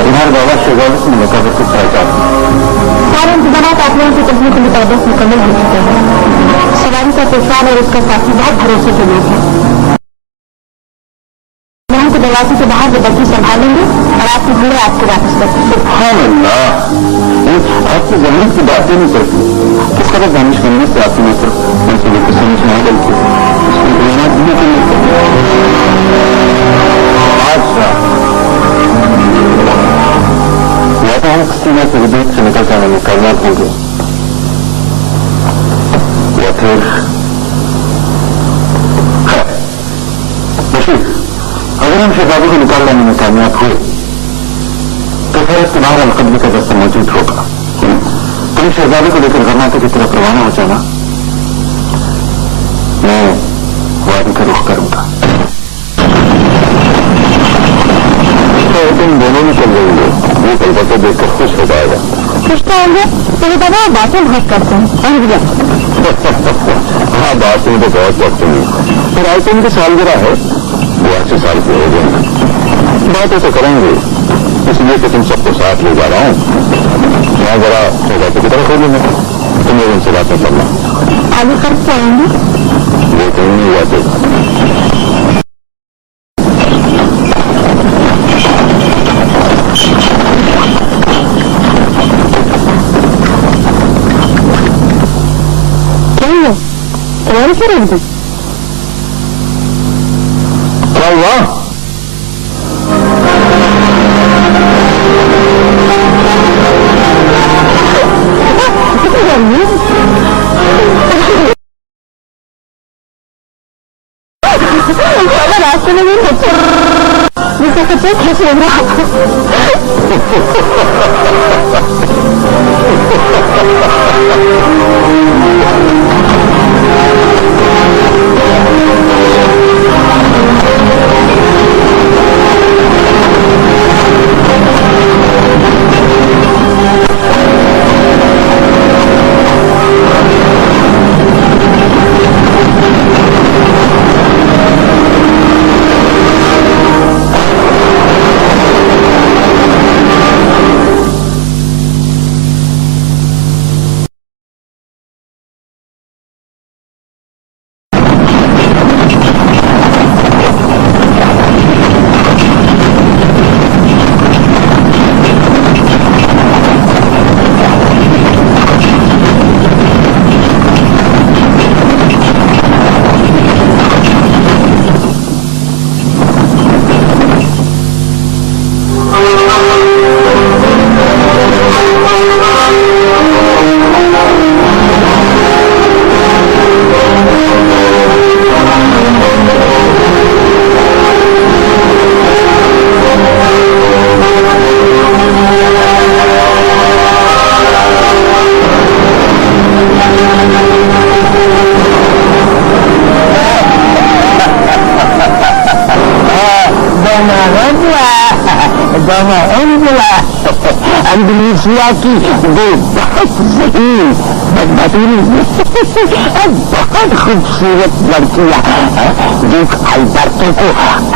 तुम्हारे बाबा शेगाव से मुकाबले से पहचान सारे इंतजाम आप लोगों की कंपनी के मुताबिक मुकम्मल हो चुके हैं। सवारी का पेशवान और उसका साथी बहुत भरोसे के लोग हैं। महल के दरवाजे के बाहर वो बच्ची संभालेंगे और आपके घोड़े आपको वापस कर देंगे। आपकी जमीन की बात ही नहीं करती, किस तरह दानिश करने से आपकी मित्र मंसूबे को समझ में आ गई थी, उसकी प्रेरणा देने के लिए या तो हम सीमा के विद्युत से निकल जाने में कामयाब होंगे या फिर बशीर, अगर हम शहजादी को निकाल लाने में कामयाब हुए तो फिर तुम्हारा मुकदमे का दस्ता मौजूद होगा। तुम शहजादी को लेकर कर्नाटक की तरफ रवाना हो जाना, मैं वादी का रुख करूंगा। तो तुम दोनों में चल रही हो, ये कलकत्ता देखकर खुश हो जाएगा। खुश तो होंगे, तो ये दबा बातें बहुत करते हैं। हाँ, बातें तो बहुत करते हैं, पर आज तुम की सालगिरह है, वो 80 साल की हो गए, बातें तो करेंगे, इसलिए कि तुम सबको साथ ले जा रहा हूँ। यहाँ जरा बातों की तरफ हो लेना, तुम लोग उनसे बातें करना। आगे खर्च से आएंगे, वो कहीं नहीं जाते। तैयारी करेंगे? क्या हुआ? रास्ते में नहीं जिसका कच्चे खींच लग रहा। अंडोनेशिया की वो बहुत सही बदबतूरी बहुत खूबसूरत लड़कियां दुख अल्बर्टो को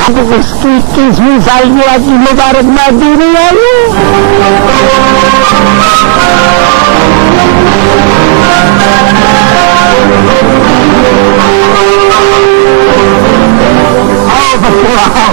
अब उसकी 21वीं सालगिरह की मुबारकबाद देने वाली। आओ बच्चों आओ।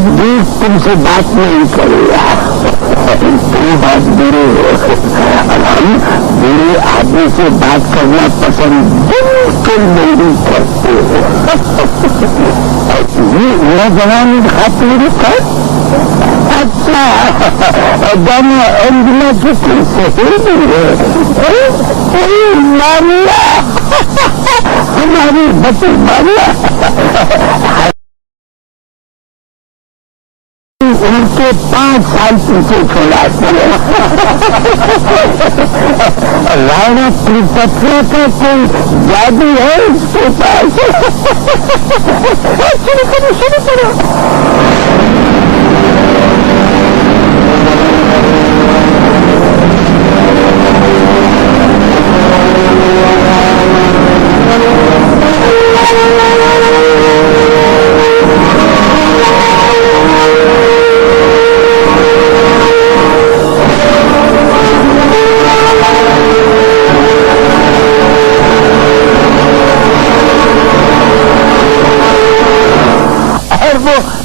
आज भी तुमसे बात नहीं करेगा। तुम बात बुरे हो और हम बुरे आदमी से बात करना पसंद बिल्कुल नहीं करते। ये मेरा जवान खातिर था। अच्छा गाना अंजना की सहेली है मानिया, हमारी बच्ची मानिया उनके 5 साल पीछे छोड़ा। राणा त्रिपत्रा का कोई जादू है इसके पास। शुरू करो।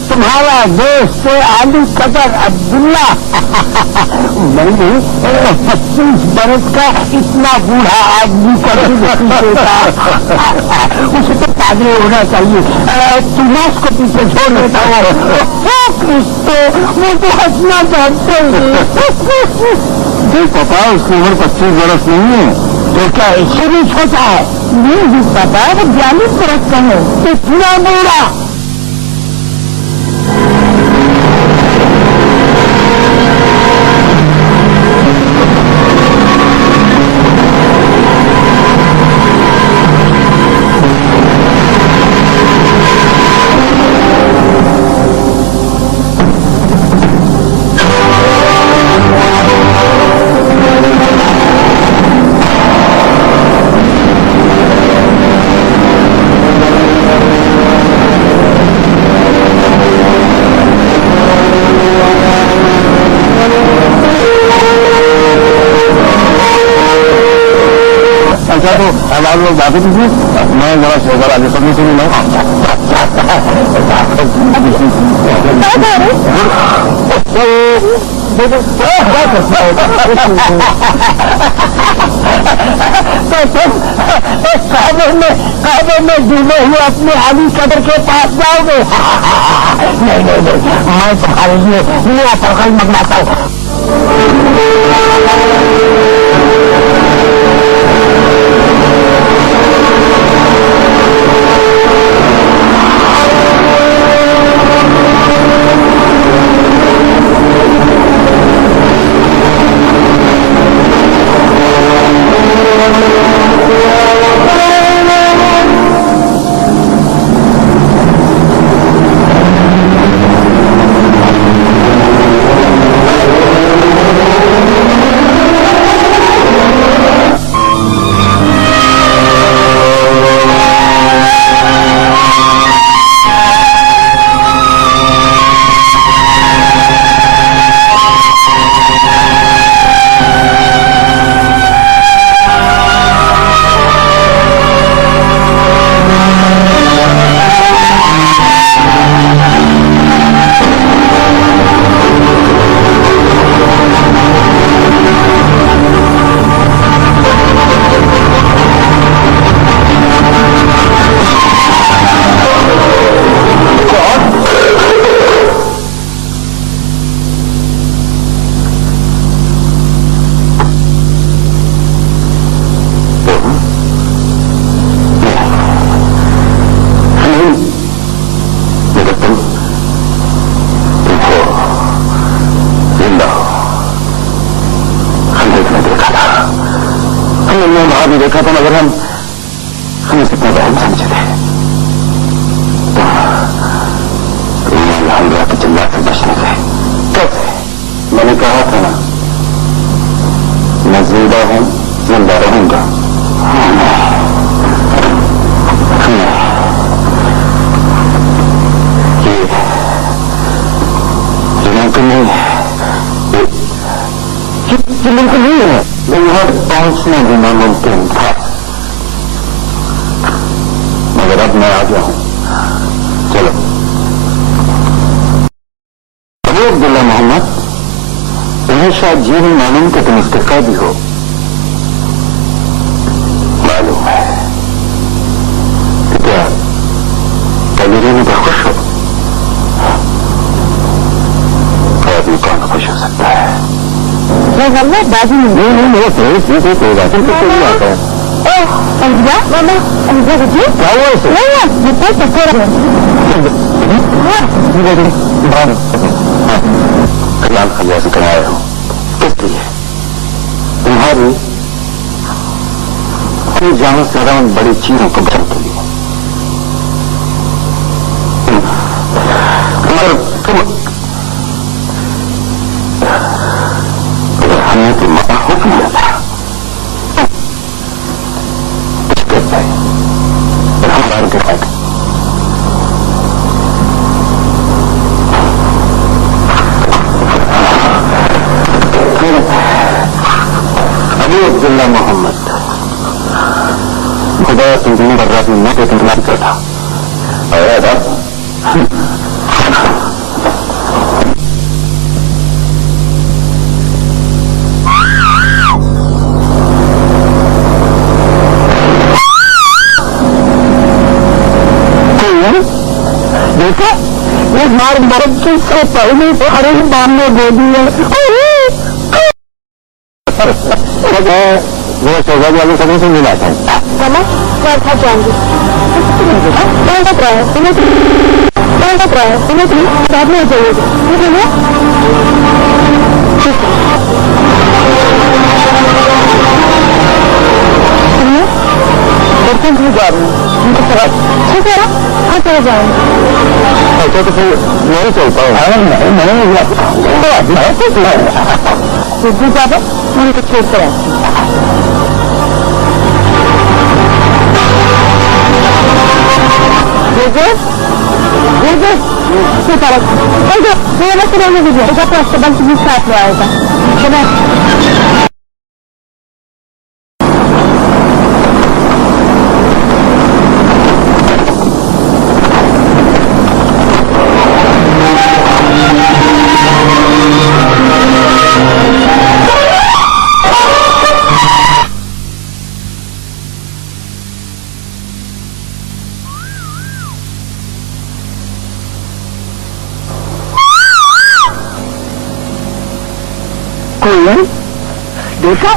तुम्हारा दोस्त आलू कदर अब्दुल्ला मैंने 25 बरस का इतना बूढ़ा आदमी देता। उसे तो पागल होना चाहिए। तुमास को पीछे छोड़ देता है। वो तो हंसना चाहते हैं। देख पापा, उसकी उम्र 25 बरस नहीं है। तो क्या इससे भी छोटा है? नहीं पापा, वो 42 बरस का है। इतना बूढ़ा। तो अब आप लोग बातें कीजिए, मैं जरा शोकर आगे सबने सुनी मैं काबे में डूबे हुए अपने आली कदर के पास जाओगे। नहीं नहीं नहीं, मैं तुम्हारे लिए नया पकड़ मंगवाता हूँ। भी देखा था, मगर हम इसे इतना बहन समझे थे। तुम हमला के जंगल से बचने थे। कैसे? मैंने कहा था ना, मैं जिंदा हूं, जिंदा रहूंगा। ये मुमकिन नहीं है, ये मुमकिन नहीं है। यहाँ पहुंचना भी नामुमकिन था, मगर अब मैं आ गया हूं। चलो। शायद ये नहीं मालूम कि तुम उसके कैदी हो। मालूम है कि क्या मेरे रहने पर खुश हो? आदमी कौन खुश हो सकता है? बाजी नहीं मेरे कोई बात नहीं आता है। मामा क्या हुआ इसे? कल्याण खलिया से कराया हूँ। किस लिए? तुम्हारी अपनी जानों से ज्यादा उन बड़ी चीजों को बचाने के लिए। अगर हमने तो माता हो लिया था कुछ कर पाए और हम मार के पाए। अभी अब्दुल्ला मोहम्मद खुदा सुनने पर रात में मैं तो तुम कर था आया था। देखो इस बार बर्फ की से पहले सारे बाम में दे दी है। वो शहजादी वाले समय से मिला था। मैं था जाऊंगी बाद में जाइएगा ठीक है ना? बर्तन भी जा रही हूँ ठीक है ना? हाँ चले जाएंगे। अच्छा तो फिर नहीं चल पाऊँ? नहीं ज्यादा मैंने तो छोड़ कर बल्कि भी साथ में आएगा चलो। कोयल देखा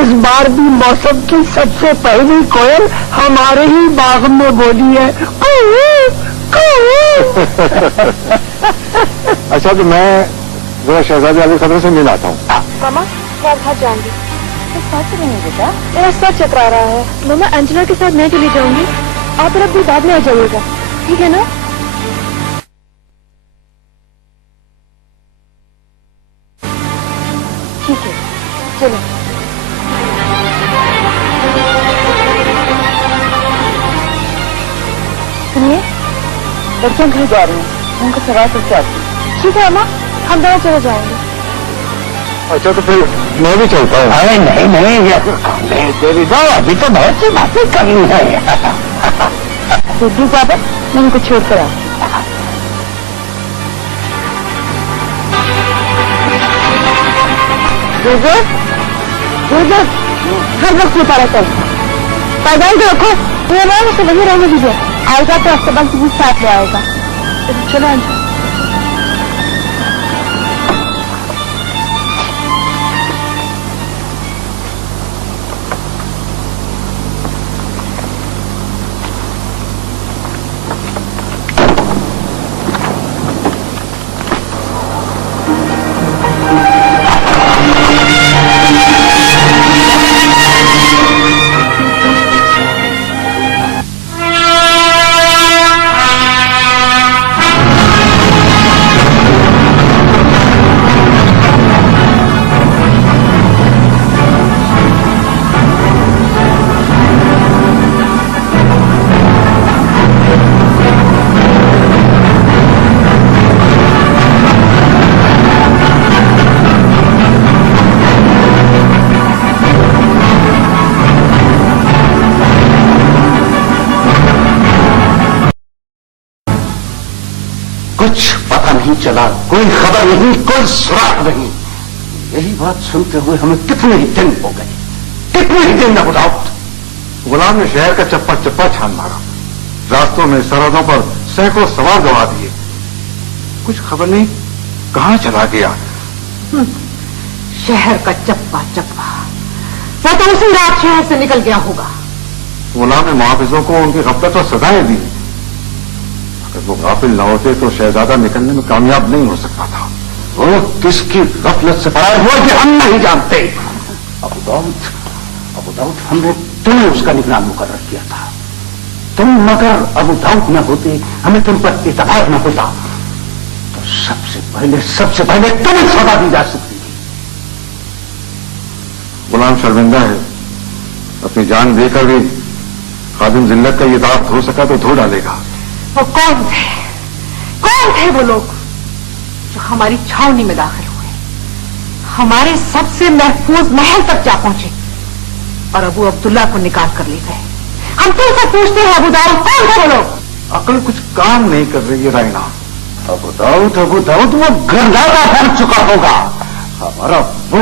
इस बार भी मौसम की सबसे पहली कोयल हमारे ही बाग में बोली है। अच्छा तो मैं जरा शहजादी वाली खबर से मिल आता हूँ। मामा मैं घर जाऊंगी। तो सच नहीं बेटा मेरा सर चकरा रहा है। मामा अंजना के साथ मैं चली जाऊंगी आप लोग भी बाद में आ जाइएगा ठीक है ना? ठीक है चलो। सुनिए बच्चों घर जा रही हूँ उनको सवाल करके आती हूँ ठीक है अम्मा हम दोनों चले जाएंगे। अच्छा तो फिर मैं भी चलता हूँ। अरे नहीं तेरी दो अभी तो बहुत सी बातें करनी है। सिद्धू साहब मैं उनको छोड़ कर आती हूँ। हर वक्त में पारा चलता पैदल जो रखो ये ना उसे वही रहने दीजिए आएगा तो अस्तबल की साथ ले आएगा। चलो अंजू कुछ पता नहीं चला, कोई खबर नहीं, कोई सुराग नहीं। यही बात सुनते हुए हमें कितने ही दिन हो गए, कितने ही दिन अबू दाऊद। गुलाम ने शहर का चप्पा चप्पा छान मारा, रास्तों में सरहदों पर सैकड़ों सवार गवा दिए, कुछ खबर नहीं कहां चला गया। शहर का चप्पा चप्पा, वो तो उसी रात शहर से निकल गया होगा। गुलाम ने मुहाफिजों को उनकी गफलत और सजाएं दी। अगर वो गाफिल न होते तो शहजादा निकलने में कामयाब नहीं हो सकता था। वो किसकी गफलत से पड़ा हुआ कि हम नहीं जानते। अबू दाऊद, हमने तुम्हें उसका निगरान मुकर्रर किया था। तुम मगर अबू दाऊद न होते, हमें तुम पर एतबार न होता, तो सबसे पहले तुम्हें सजा दी जा सकती थी। गुलाम शर्मिंदा है, अपनी जान देकर भी खादिम जिल्लत का ये दाग धो सका तो धो डालेगा। वो कौन थे वो लोग जो हमारी छावनी में दाखिल हुए, हमारे सबसे महफूज महल तक जा पहुंचे और अबू अब्दुल्ला को निकाल कर ले गए। हम तुमसे पूछते हैं अबू दाऊद, कौन थे वो लोग? अकल कुछ काम नहीं कर रही है रायना। अबू दाऊद वो गरदादा बन चुका होगा। हमारा वो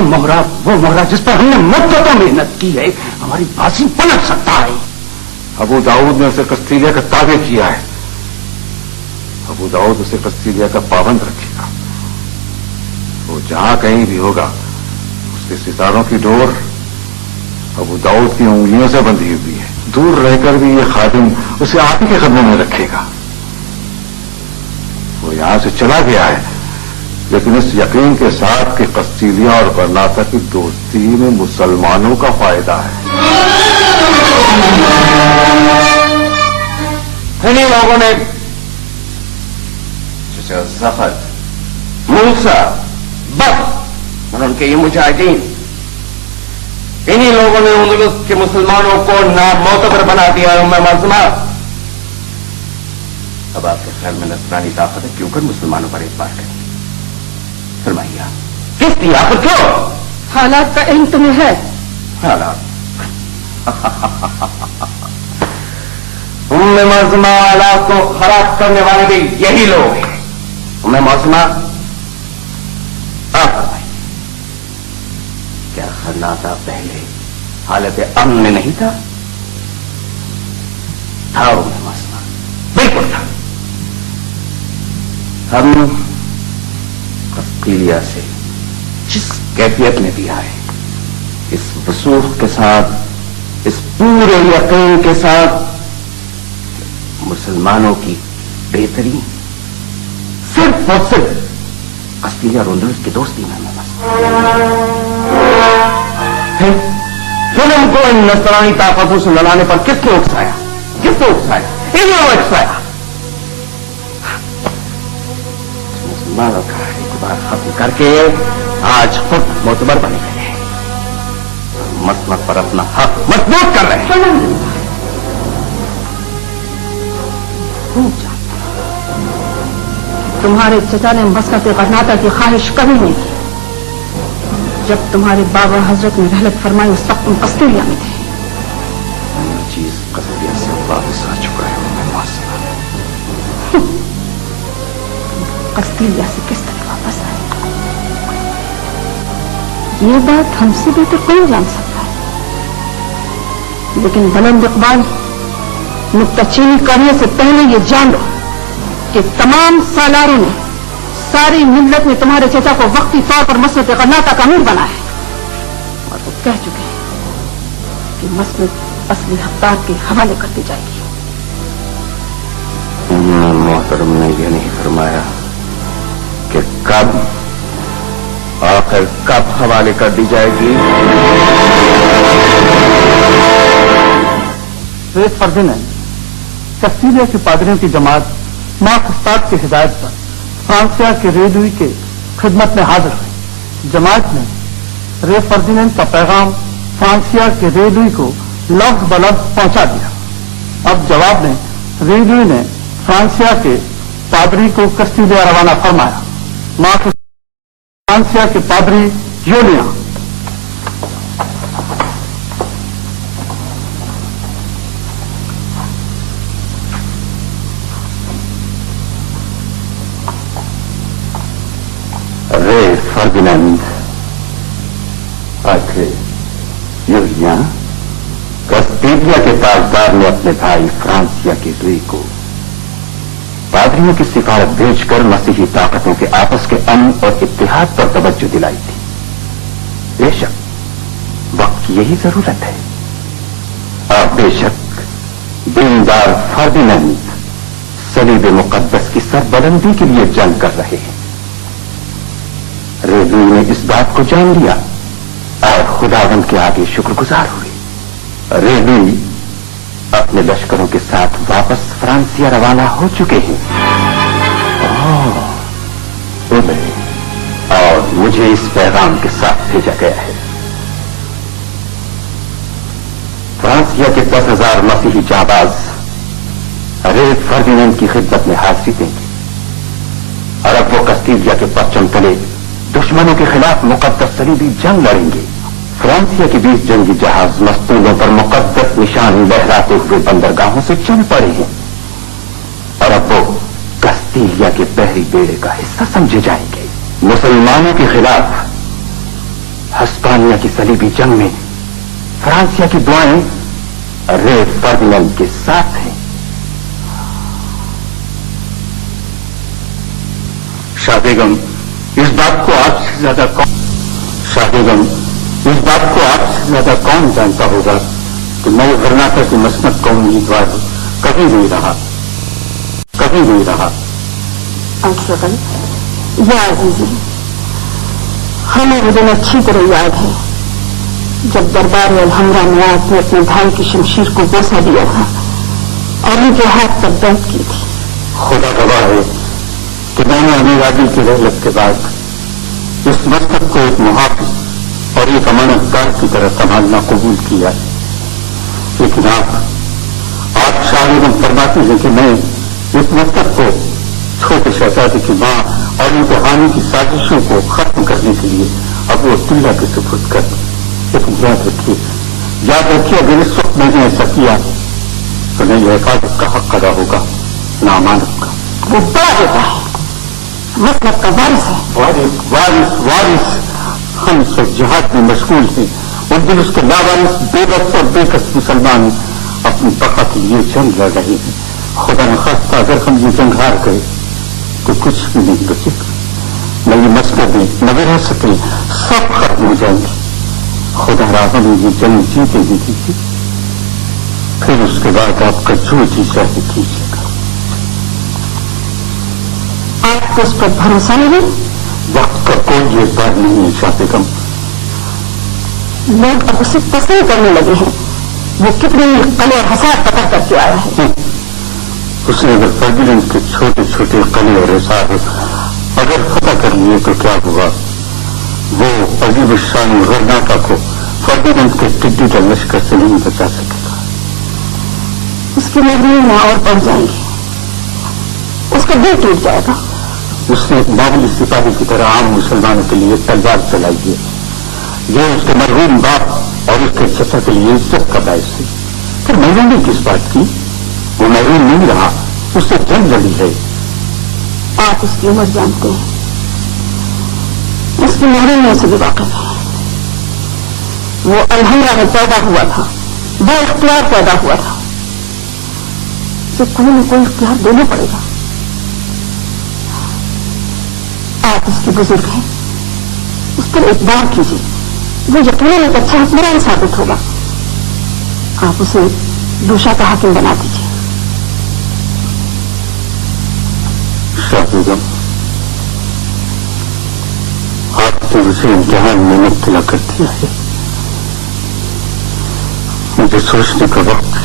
मोहरा जिस पर हमने मुद्दतों मेहनत की है, हमारी बाजी पलट सकता है। अबू दाऊद ने उसे कस्तीलिया का ताबे किया है। अबू दाऊद उसे कस्तीलिया का पाबंद रखेगा। वो जहां कहीं भी होगा, उसके सितारों की डोर अबू दाऊद की उंगलियों से बंधी हुई है। दूर रहकर भी ये खादिम उसे आप ही के कदमों में रखेगा। वो यहां से चला गया है, लेकिन इस यकीन के साथ कि कस्तीलिया और गरनाता की दोस्ती में मुसलमानों का फायदा है। इन्हीं लोगों ने जफर, मूसा, बस और उनके ये मुजाहिदीन, इन्हीं लोगों ने उंदुलुस के मुसलमानों को नामोतबर बना दिया है। उम्मे मासूमा, अब आपके ख्याल में नस्रानी ताकत है, क्यों कर मुसलमानों पर एतबार करें? फरमाइए, किस दिया पर क्यों? हालात का इल्म तुम्हें है? हालात उम्मे मासूमा, हालात को खराब करने वाले भी यही लोग हैं। उम्मे मासूमा, आप फरमाइए, क्या खन्नाता पहले हालत अमन में नहीं था? था उम्मे मासूमा, बिल्कुल था। हम कस्तीलिया से जिस कैफियत में दिया है, इस वसूख के साथ, इस पूरे यकीन के साथ, मुसलमानों की बेहतरी सिर्फ और सिर्फ कस्तीलिया और उंदुलुस की दोस्ती में फिर हमको इन नसरानी ताकतों से लड़ाने पर किसने उकसाया? इन्होंने उकसाया। मुसलमानों का इतबार खत्म करके आज खुद मोतबर बने गए हैं, मसनद पर अपना हक मजबूत कर रहे हैं। तुम्हारे चचा ने मसनद गरनाता की ख्वाहिश कभी नहीं की। जब तुम्हारे बाबा हजरत ने रहलत फरमाई उस वक्त तुम कस्तीलिया में थे। चीज कस्तीलिया से वापस आ चुका है। कस्तीलिया से किस तरह वापस आए, ये बात हमसे बेहतर कौन जान सकता है। लेकिन बुलंद इकबाल, नुक्ताचीनी करने से पहले ये जान लो कि तमाम सालारों ने, सारी मिल्लत ने तुम्हारे चचा को वक्ती तौर पर मसनद गरनाता का अमीर बनाया है और वो कह चुके हैं कि मसनद असली हकदार के हवाले कर दी जाएगी। मोहतरम ने यह नहीं फरमाया कि कब, आखिर कब हवाले कर दी जाएगी? शेख फर्दिनैंद कस्तीलिया के पादरियों की जमात मां उस्ताद की हिदायत पर फ्रांसिया के रेडुई के खिदमत में हाजिर हुई। जमात ने रे फर्दिनैंद का पैगाम फ्रांसिया के रेडुई को लफ्ज बलफ्ज पहुंचा दिया। अब जवाब में रेडुई ने फ्रांसिया के पादरी को कस्तीलिया रवाना फरमाया। मां के फ्रांसिया के पादरी यूलिया रे फर्दिनैंद, आखिर यूलिया कस्तीलिया के ताजदार ने अपने भाई फ्रांसिया के रुई को पादरियों की सिफारत भेजकर मसीही ताकतों के आपस के अमन और इत्तेहाद पर तवज्जो दिलाई थी। बेशक वक्त की यही जरूरत है। और बेशक दीनदार फर्दिनैंद सलीब मुकद्दस की सरबलंदी के लिए जंग कर रहे हैं। रेलुई ने इस बात को जान लिया और खुदावंद के आगे शुक्रगुजार हुए। रेलुई अपने लश्करों के साथ वापस फ्रांसिया रवाना हो चुके हैं। उन्हें और मुझे इस पैगाम के साथ भेजा गया है। फ्रांसिया के 10,000 मसीही जाबाज रे फर्दिनैंद की खिदमत में हाजिरी देंगे और अब वो कस्तीलिया के परचम तले दुश्मनों के खिलाफ मुकद्दस सलीबी जंग लड़ेंगे। फ्रांसिया के 20 जंगी जहाज मस्तूलों पर मुकद्दस निशान लहराते हुए बंदरगाहों से चल पड़े हैं और अब वो कस्तीलिया के बहरी बेड़े का हिस्सा समझे जाएंगे। मुसलमानों के खिलाफ हस्पानिया की सलीबी जंग में फ्रांसिया की दुआएं रे फर्दिनैंद के साथ हैं। शाहबेगम इस बात को आपसे ज्यादा कौन जानता होगा कि मैं कर्नाटक की मसनद का उम्मीदवार कभी नहीं रहा। अंशुल या अजीजी, हमें वो दिन अच्छी तरह याद है जब दरबार अलहमरा में आपने अपने भाई की शमशीर को बोसा दिया था और उनके हाथ पर बैठ की थी। खुदा गवाह है कि मैंने अमीर आदिल की रहलत के बाद इस मसनद को एक मुहाफिज और एक अमानतदार की तरह संभालना कबूल किया है। लेकिन आप शाहबेगम फरमाती हैं कि मैं इस मसनद को छोटे शहजादे की मां और उनके हानि की साजिशों को खत्म करने के लिए अबू अब्दुल्ला के सुपुर्द कर दी। लेकिन याद रखिए अगर इस वक्त मैंने ऐसा किया तो नहीं हिफाजत का हक अदा होगा, ना अमानत का। वो बड़ा बेटा है, मसलब का वारिस है। वारिस हम सब जिहाद में मशगूल हैं। उस दिन उसके लावारिस बेबस और बेकस मुसलमान अपनी बका के लिए जंग लड़ रहे हैं। खुदा न खास्ता अगर हम ये जंग हार गए तो कुछ भी नहीं बचेगा। न ये मसलबें न विरासतें सब खत्म हो जाएंगी। खुदा राजा ने ये जंग जीते ही दी, फिर उसके बाद आपका जो जी चाहे कीजिएगा। आपको उस पर भरोसा नहीं? वक्त का कोई एतबार नहीं है शाहबेगम। लोग अब उसे पसंद करने लगे हैं। वो कितने कले और हसार पता करके आया है। उसने अगर फर्दिनैंद के छोटे छोटे कले और हसार अगर पता कर लिए तो क्या हुआ? वो अजीब शान गर्नाटा को फर्दिनैंद के टिड्डी दल लश्कर से नहीं बचा सकेगा। उसकी महरीयां और बढ़ जाएंगी, उसका दिल टूट जाएगा। उसने एक मामूली सिपाही की तरह आम मुसलमानों के लिए तलवार चलाई है। यह उसके मरहूम बाप और उसके चचा के लिए इज्जत का बायस है। फिर मैंने किस बात की? वो मरहूम नहीं रहा, उससे जंग लड़ी है। आप उसकी उम्र जानते हैं, उसकी महरीयों से भी वाकिफ है। वो अलहमरा में पैदा हुआ था, वो इख्तियार पैदा हुआ था। उसे कोई न कोई इख्तियार देना पड़ेगा। आप उसके बुजुर्ग हैं, उस पर एतबार कीजिए। वो यकीनन एक अच्छा हुक्मरान साबित होगा। आप उसे दूशा का हाकिम बना दीजिए। शाहबेगम, आपने उसे इम्तिहान में मुब्तला कर दिया है। मुझे सोचने का वक्त दीजिए।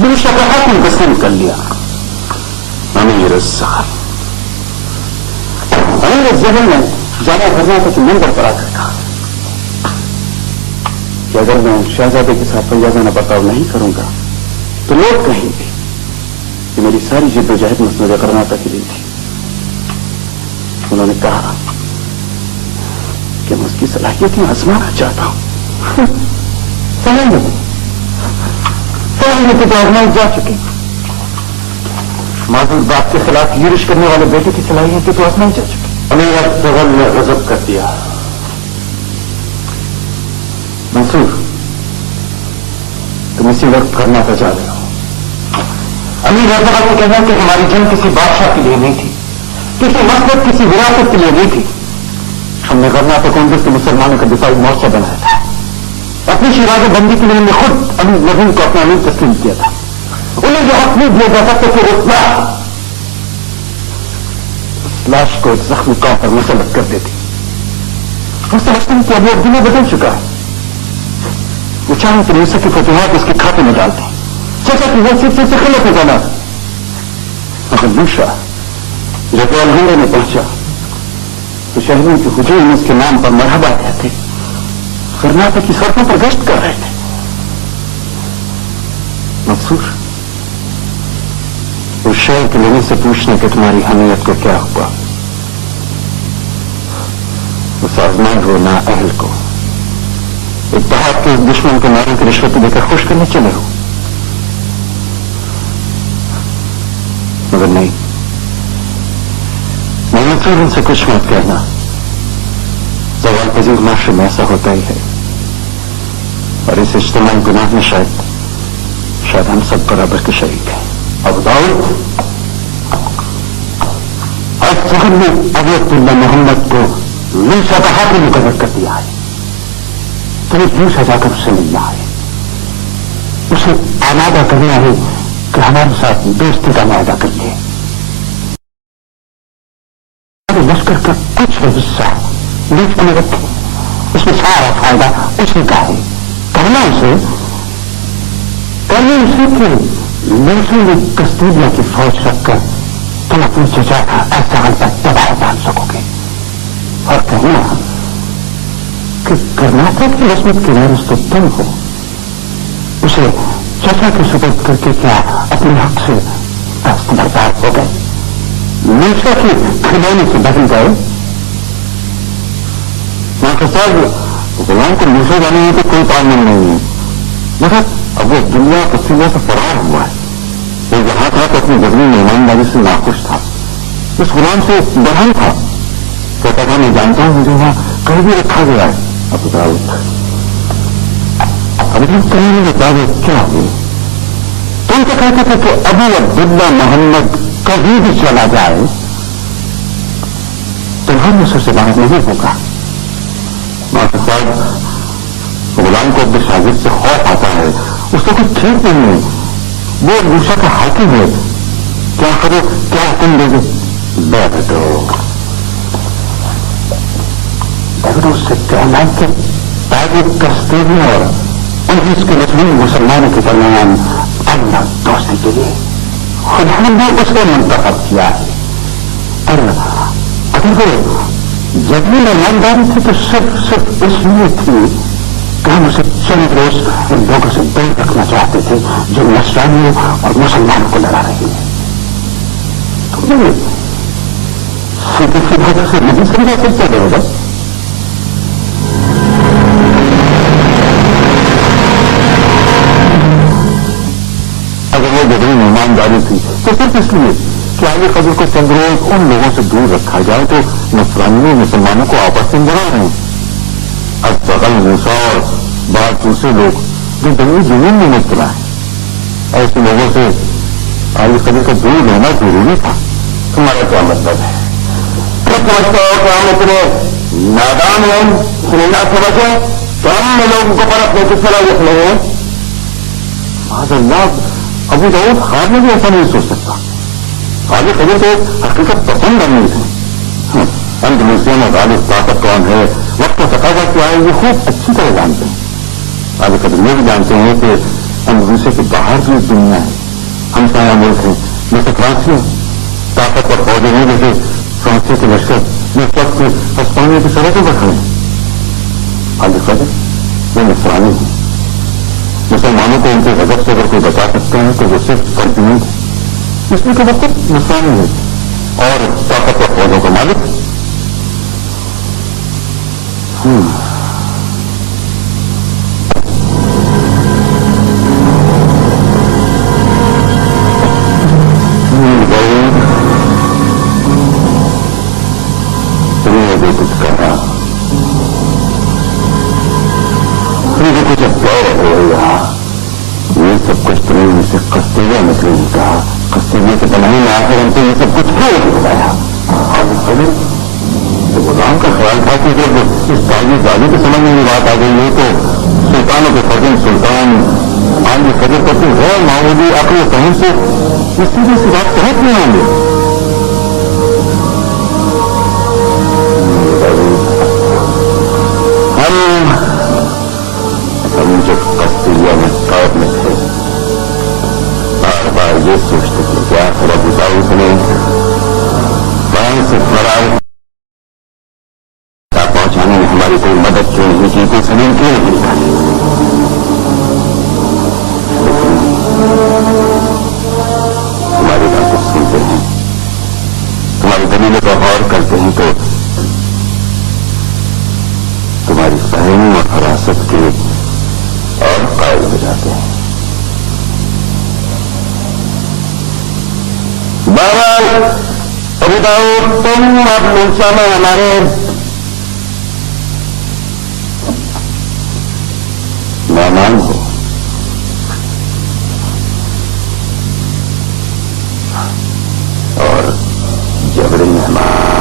दूशा का हाकिम पसंद कर लिया। अमीर साहब अमीर जहन में जाना कर्नाटक के मंदिर पर आकर कहा कि अगर मैं शहजादे के साथ फैयाजाना बर्ताव नहीं करूंगा तो लोग कहेंगे कि मेरी सारी जिद्दोजहद मसनद कर्नाटक के लिए थी। उन्होंने कहा कि मैं उसकी सलाहियतें आजमाना चाहता हूं। की तो आजमाइश जा चुकी, मासूर बाप के खिलाफ यूरिश करने वाले बेटे की सलाहियत की तो आजमाइश जा चुकी। अमीर अफजल ने गजब कर दिया। मंसूर, तुम इसी वक्त कर्नाटक जा रहे हो। अमीर अफजल ने कहना कि हमारी जंग किसी बादशाह के लिए नहीं थी, किसी मसलक, किसी विरासत के लिए नहीं थी। हमने कर्नाटक कांग्रेस के मुसलमानों का दिफाई मोर्चा बनाया था। अपनी शिराज बंदी के लिए हमने खुद अमीर नवीन को अपना अमीर तस्लीम किया था। उन्हें जो हक नहीं दिया जाता तो फिर उस लाश को एक जख्मी कौम पर मुसलत कर देती। हम समझते हैं कि अभी दुनिया बदल चुका है। वो चाहे तो यूसुफ की फतवाहत उसके खाते में डालते हैं, चाचा की हैसियत से खिलत हो जाना। मगर दूसरा जब अलहमरे में पहुंचा तो शहरों के हुजूम उसके नाम पर मरहबा कहते, कर्नाटक की सड़कों पर गश्त कर रहे थे। मंसूर, उस शहर के लोगों से पूछने कि तुम्हारी हमीयत को क्या हुआ। उस आजमान हो ना अहल को इत्तेहाद के दुश्मन को नारों की रिश्वत देकर खुश करने चले हो। मगर नहीं, मंसूर, उनसे कुछ मत कहना। सवाल पजीर माशरे में ऐसा होता ही है, और इस इज्तिमाई गुनाह में शायद हम सब बराबर के शरीक हैं। अब दाऊद, आज सगन ने अबू अब्दुल्ला मोहम्मद को मूसा का हाथी मुकर्रर कर दिया है। तुम्हें मूसा जाकर उससे मिलना है, उसे आमादा करना है कि हमारे साथ दोस्ती का वायदा कर ले। लश्कर का कुछ भी हिस्सा बीच में रखे, इसमें सारा फायदा उसी का है। करना उसे कि मूसा में कस्तूरिया की फौज रखकर तुम अपनी चचा अफजाल पर दबाव डाल सकोगे, और कहना कि कर्नाटक की रस्मत के वारिस तो तुम हो। उसे चचा के सुपुर्द करके क्या अपने हक से दस्तबरदार हो गए, मूसा की खिलौने से बदल गए। मां साहब, गुलाम को मूसा जाने में तो कोई ताल्लुक नहीं है, मगर अब वो दुनिया पसीने से फरार हुआ है। वो यहां था तो अपनी जमीन में ईमानदारी से नाखुश था, उस गुलाम से बहन था। कहता था मैं जानता हूं मुझे वहां कहीं भी रखा गया है। अब दाऊद, अभी हम कहीं नहीं बताओ क्या हुई। तुम तो कहते थे कि अबू अब्दुल्ला मोहम्मद कभी भी चला जाए तुम्हारे नसर से बाहर नहीं होगा। मास्टर साहब, गुलाम को अपने शागिर्द से खौफ आता है, उसको कुछ ठीक नहीं है। वो मूसा का हाकिम है, क्या करो, क्या हुक्म दोगे? बैठो उससे कहना कि ताकि कस्तूरिया और उन्नीस के मुस्लिम मुसलमानों के दरमियान अमन दोस्ती के लिए खुदा ने उसको मुंतखब किया है। और अगर वो जब में ईमानदारी थी तो सिर्फ इसलिए थी कि हम उसे चंद रोज उन लोगों से दूर रखना चाहते थे जो नस्रानियों और मुसलमानों को लड़ा रहे हैं। तो सीधे सीधे से नहीं समझा सकते रहेगा। अगर वो जबरीन ईमानदारी थी तो सिर्फ इसलिए कि आगे कब्र को चंद रोज उन लोगों से दूर रखा जाए तो नस्रानियों मुसलमानों को आपस में जरा रहे। अब बगल मूसा और बाद दूसरे लोग जो जंगली जुनून में मुब्तला है, ऐसे लोगों से आगे कब्र को दूर रहना जरूरी था। तुम्हारा क्या मतलब है? तो समझते हो कि हम इतने नादान हैं, सुनना समझे तो हम लोगों को परखने की सलाहियत नहीं है। माज़अल्लाह, अबू दाऊद खाब में भी ऐसा नहीं सोच सकता। आगे कभी तो हकीकत पसंद नहीं है। अंदलूसियन और गालिब ताकत कौन है, वक्त का तकाजा क्या है, ये खूब अच्छी तरह जानते हैं। आगे कभी ये भी जानते हैं कि अंदलूसिया के बाहर भी एक दुनिया है, हम साया मुल्क हैं जैसे फ्रांसियों, ताकत और फौजें हैं जैसे फ्रांसियों के लश्कर इस वक्त हस्पानिया की सड़कों पर खड़े हैं। आगे कभी ये नसरानी है। मुसलमानों को उनके गजब से अगर कोई बचा सकते हैं तो वो सिर्फ कंटिन्यूट है, इसलिए कि वक्त नसरानी है और ताकत और फौजों का मालिक। निवेदित कर रहा हूं। मुझे कुछ गौर हो गया, ये सब कुछ तुमने मुझसे कस्तूरिया निकले ही कहा, कस्तूरिया के बनाने में आखिर हमसे ये सब कुछ क्यों नहीं बताया? तो गुलाम का ख्याल था कि जब इस ताजी के समझ में बात आ गई है तो सुल्तानों के फर्जन सुल्तान आगे कदर करते गैर मामूली अपने फहम से इस तरह से बात सहज नहीं होंगे। हम जब कस्तूरिया में कैद में थे बार बार ये सोचते थे कि आखिर अबू दाऊद ने वहां से फरार पहुंचाने में हमारी कोई मदद क्यों नहीं की, कोई जमीन क्यों नहीं निकाली। तुम्हारी बातें सुनते हैं, तुम्हारी दलीलों पर गौर करते हैं तो तुम्हारी फहम और फरासत के और कायल हो जाते हैं। बहरहाल अबू दाऊद तुम अब मूसा में हमारे मेहमान हो,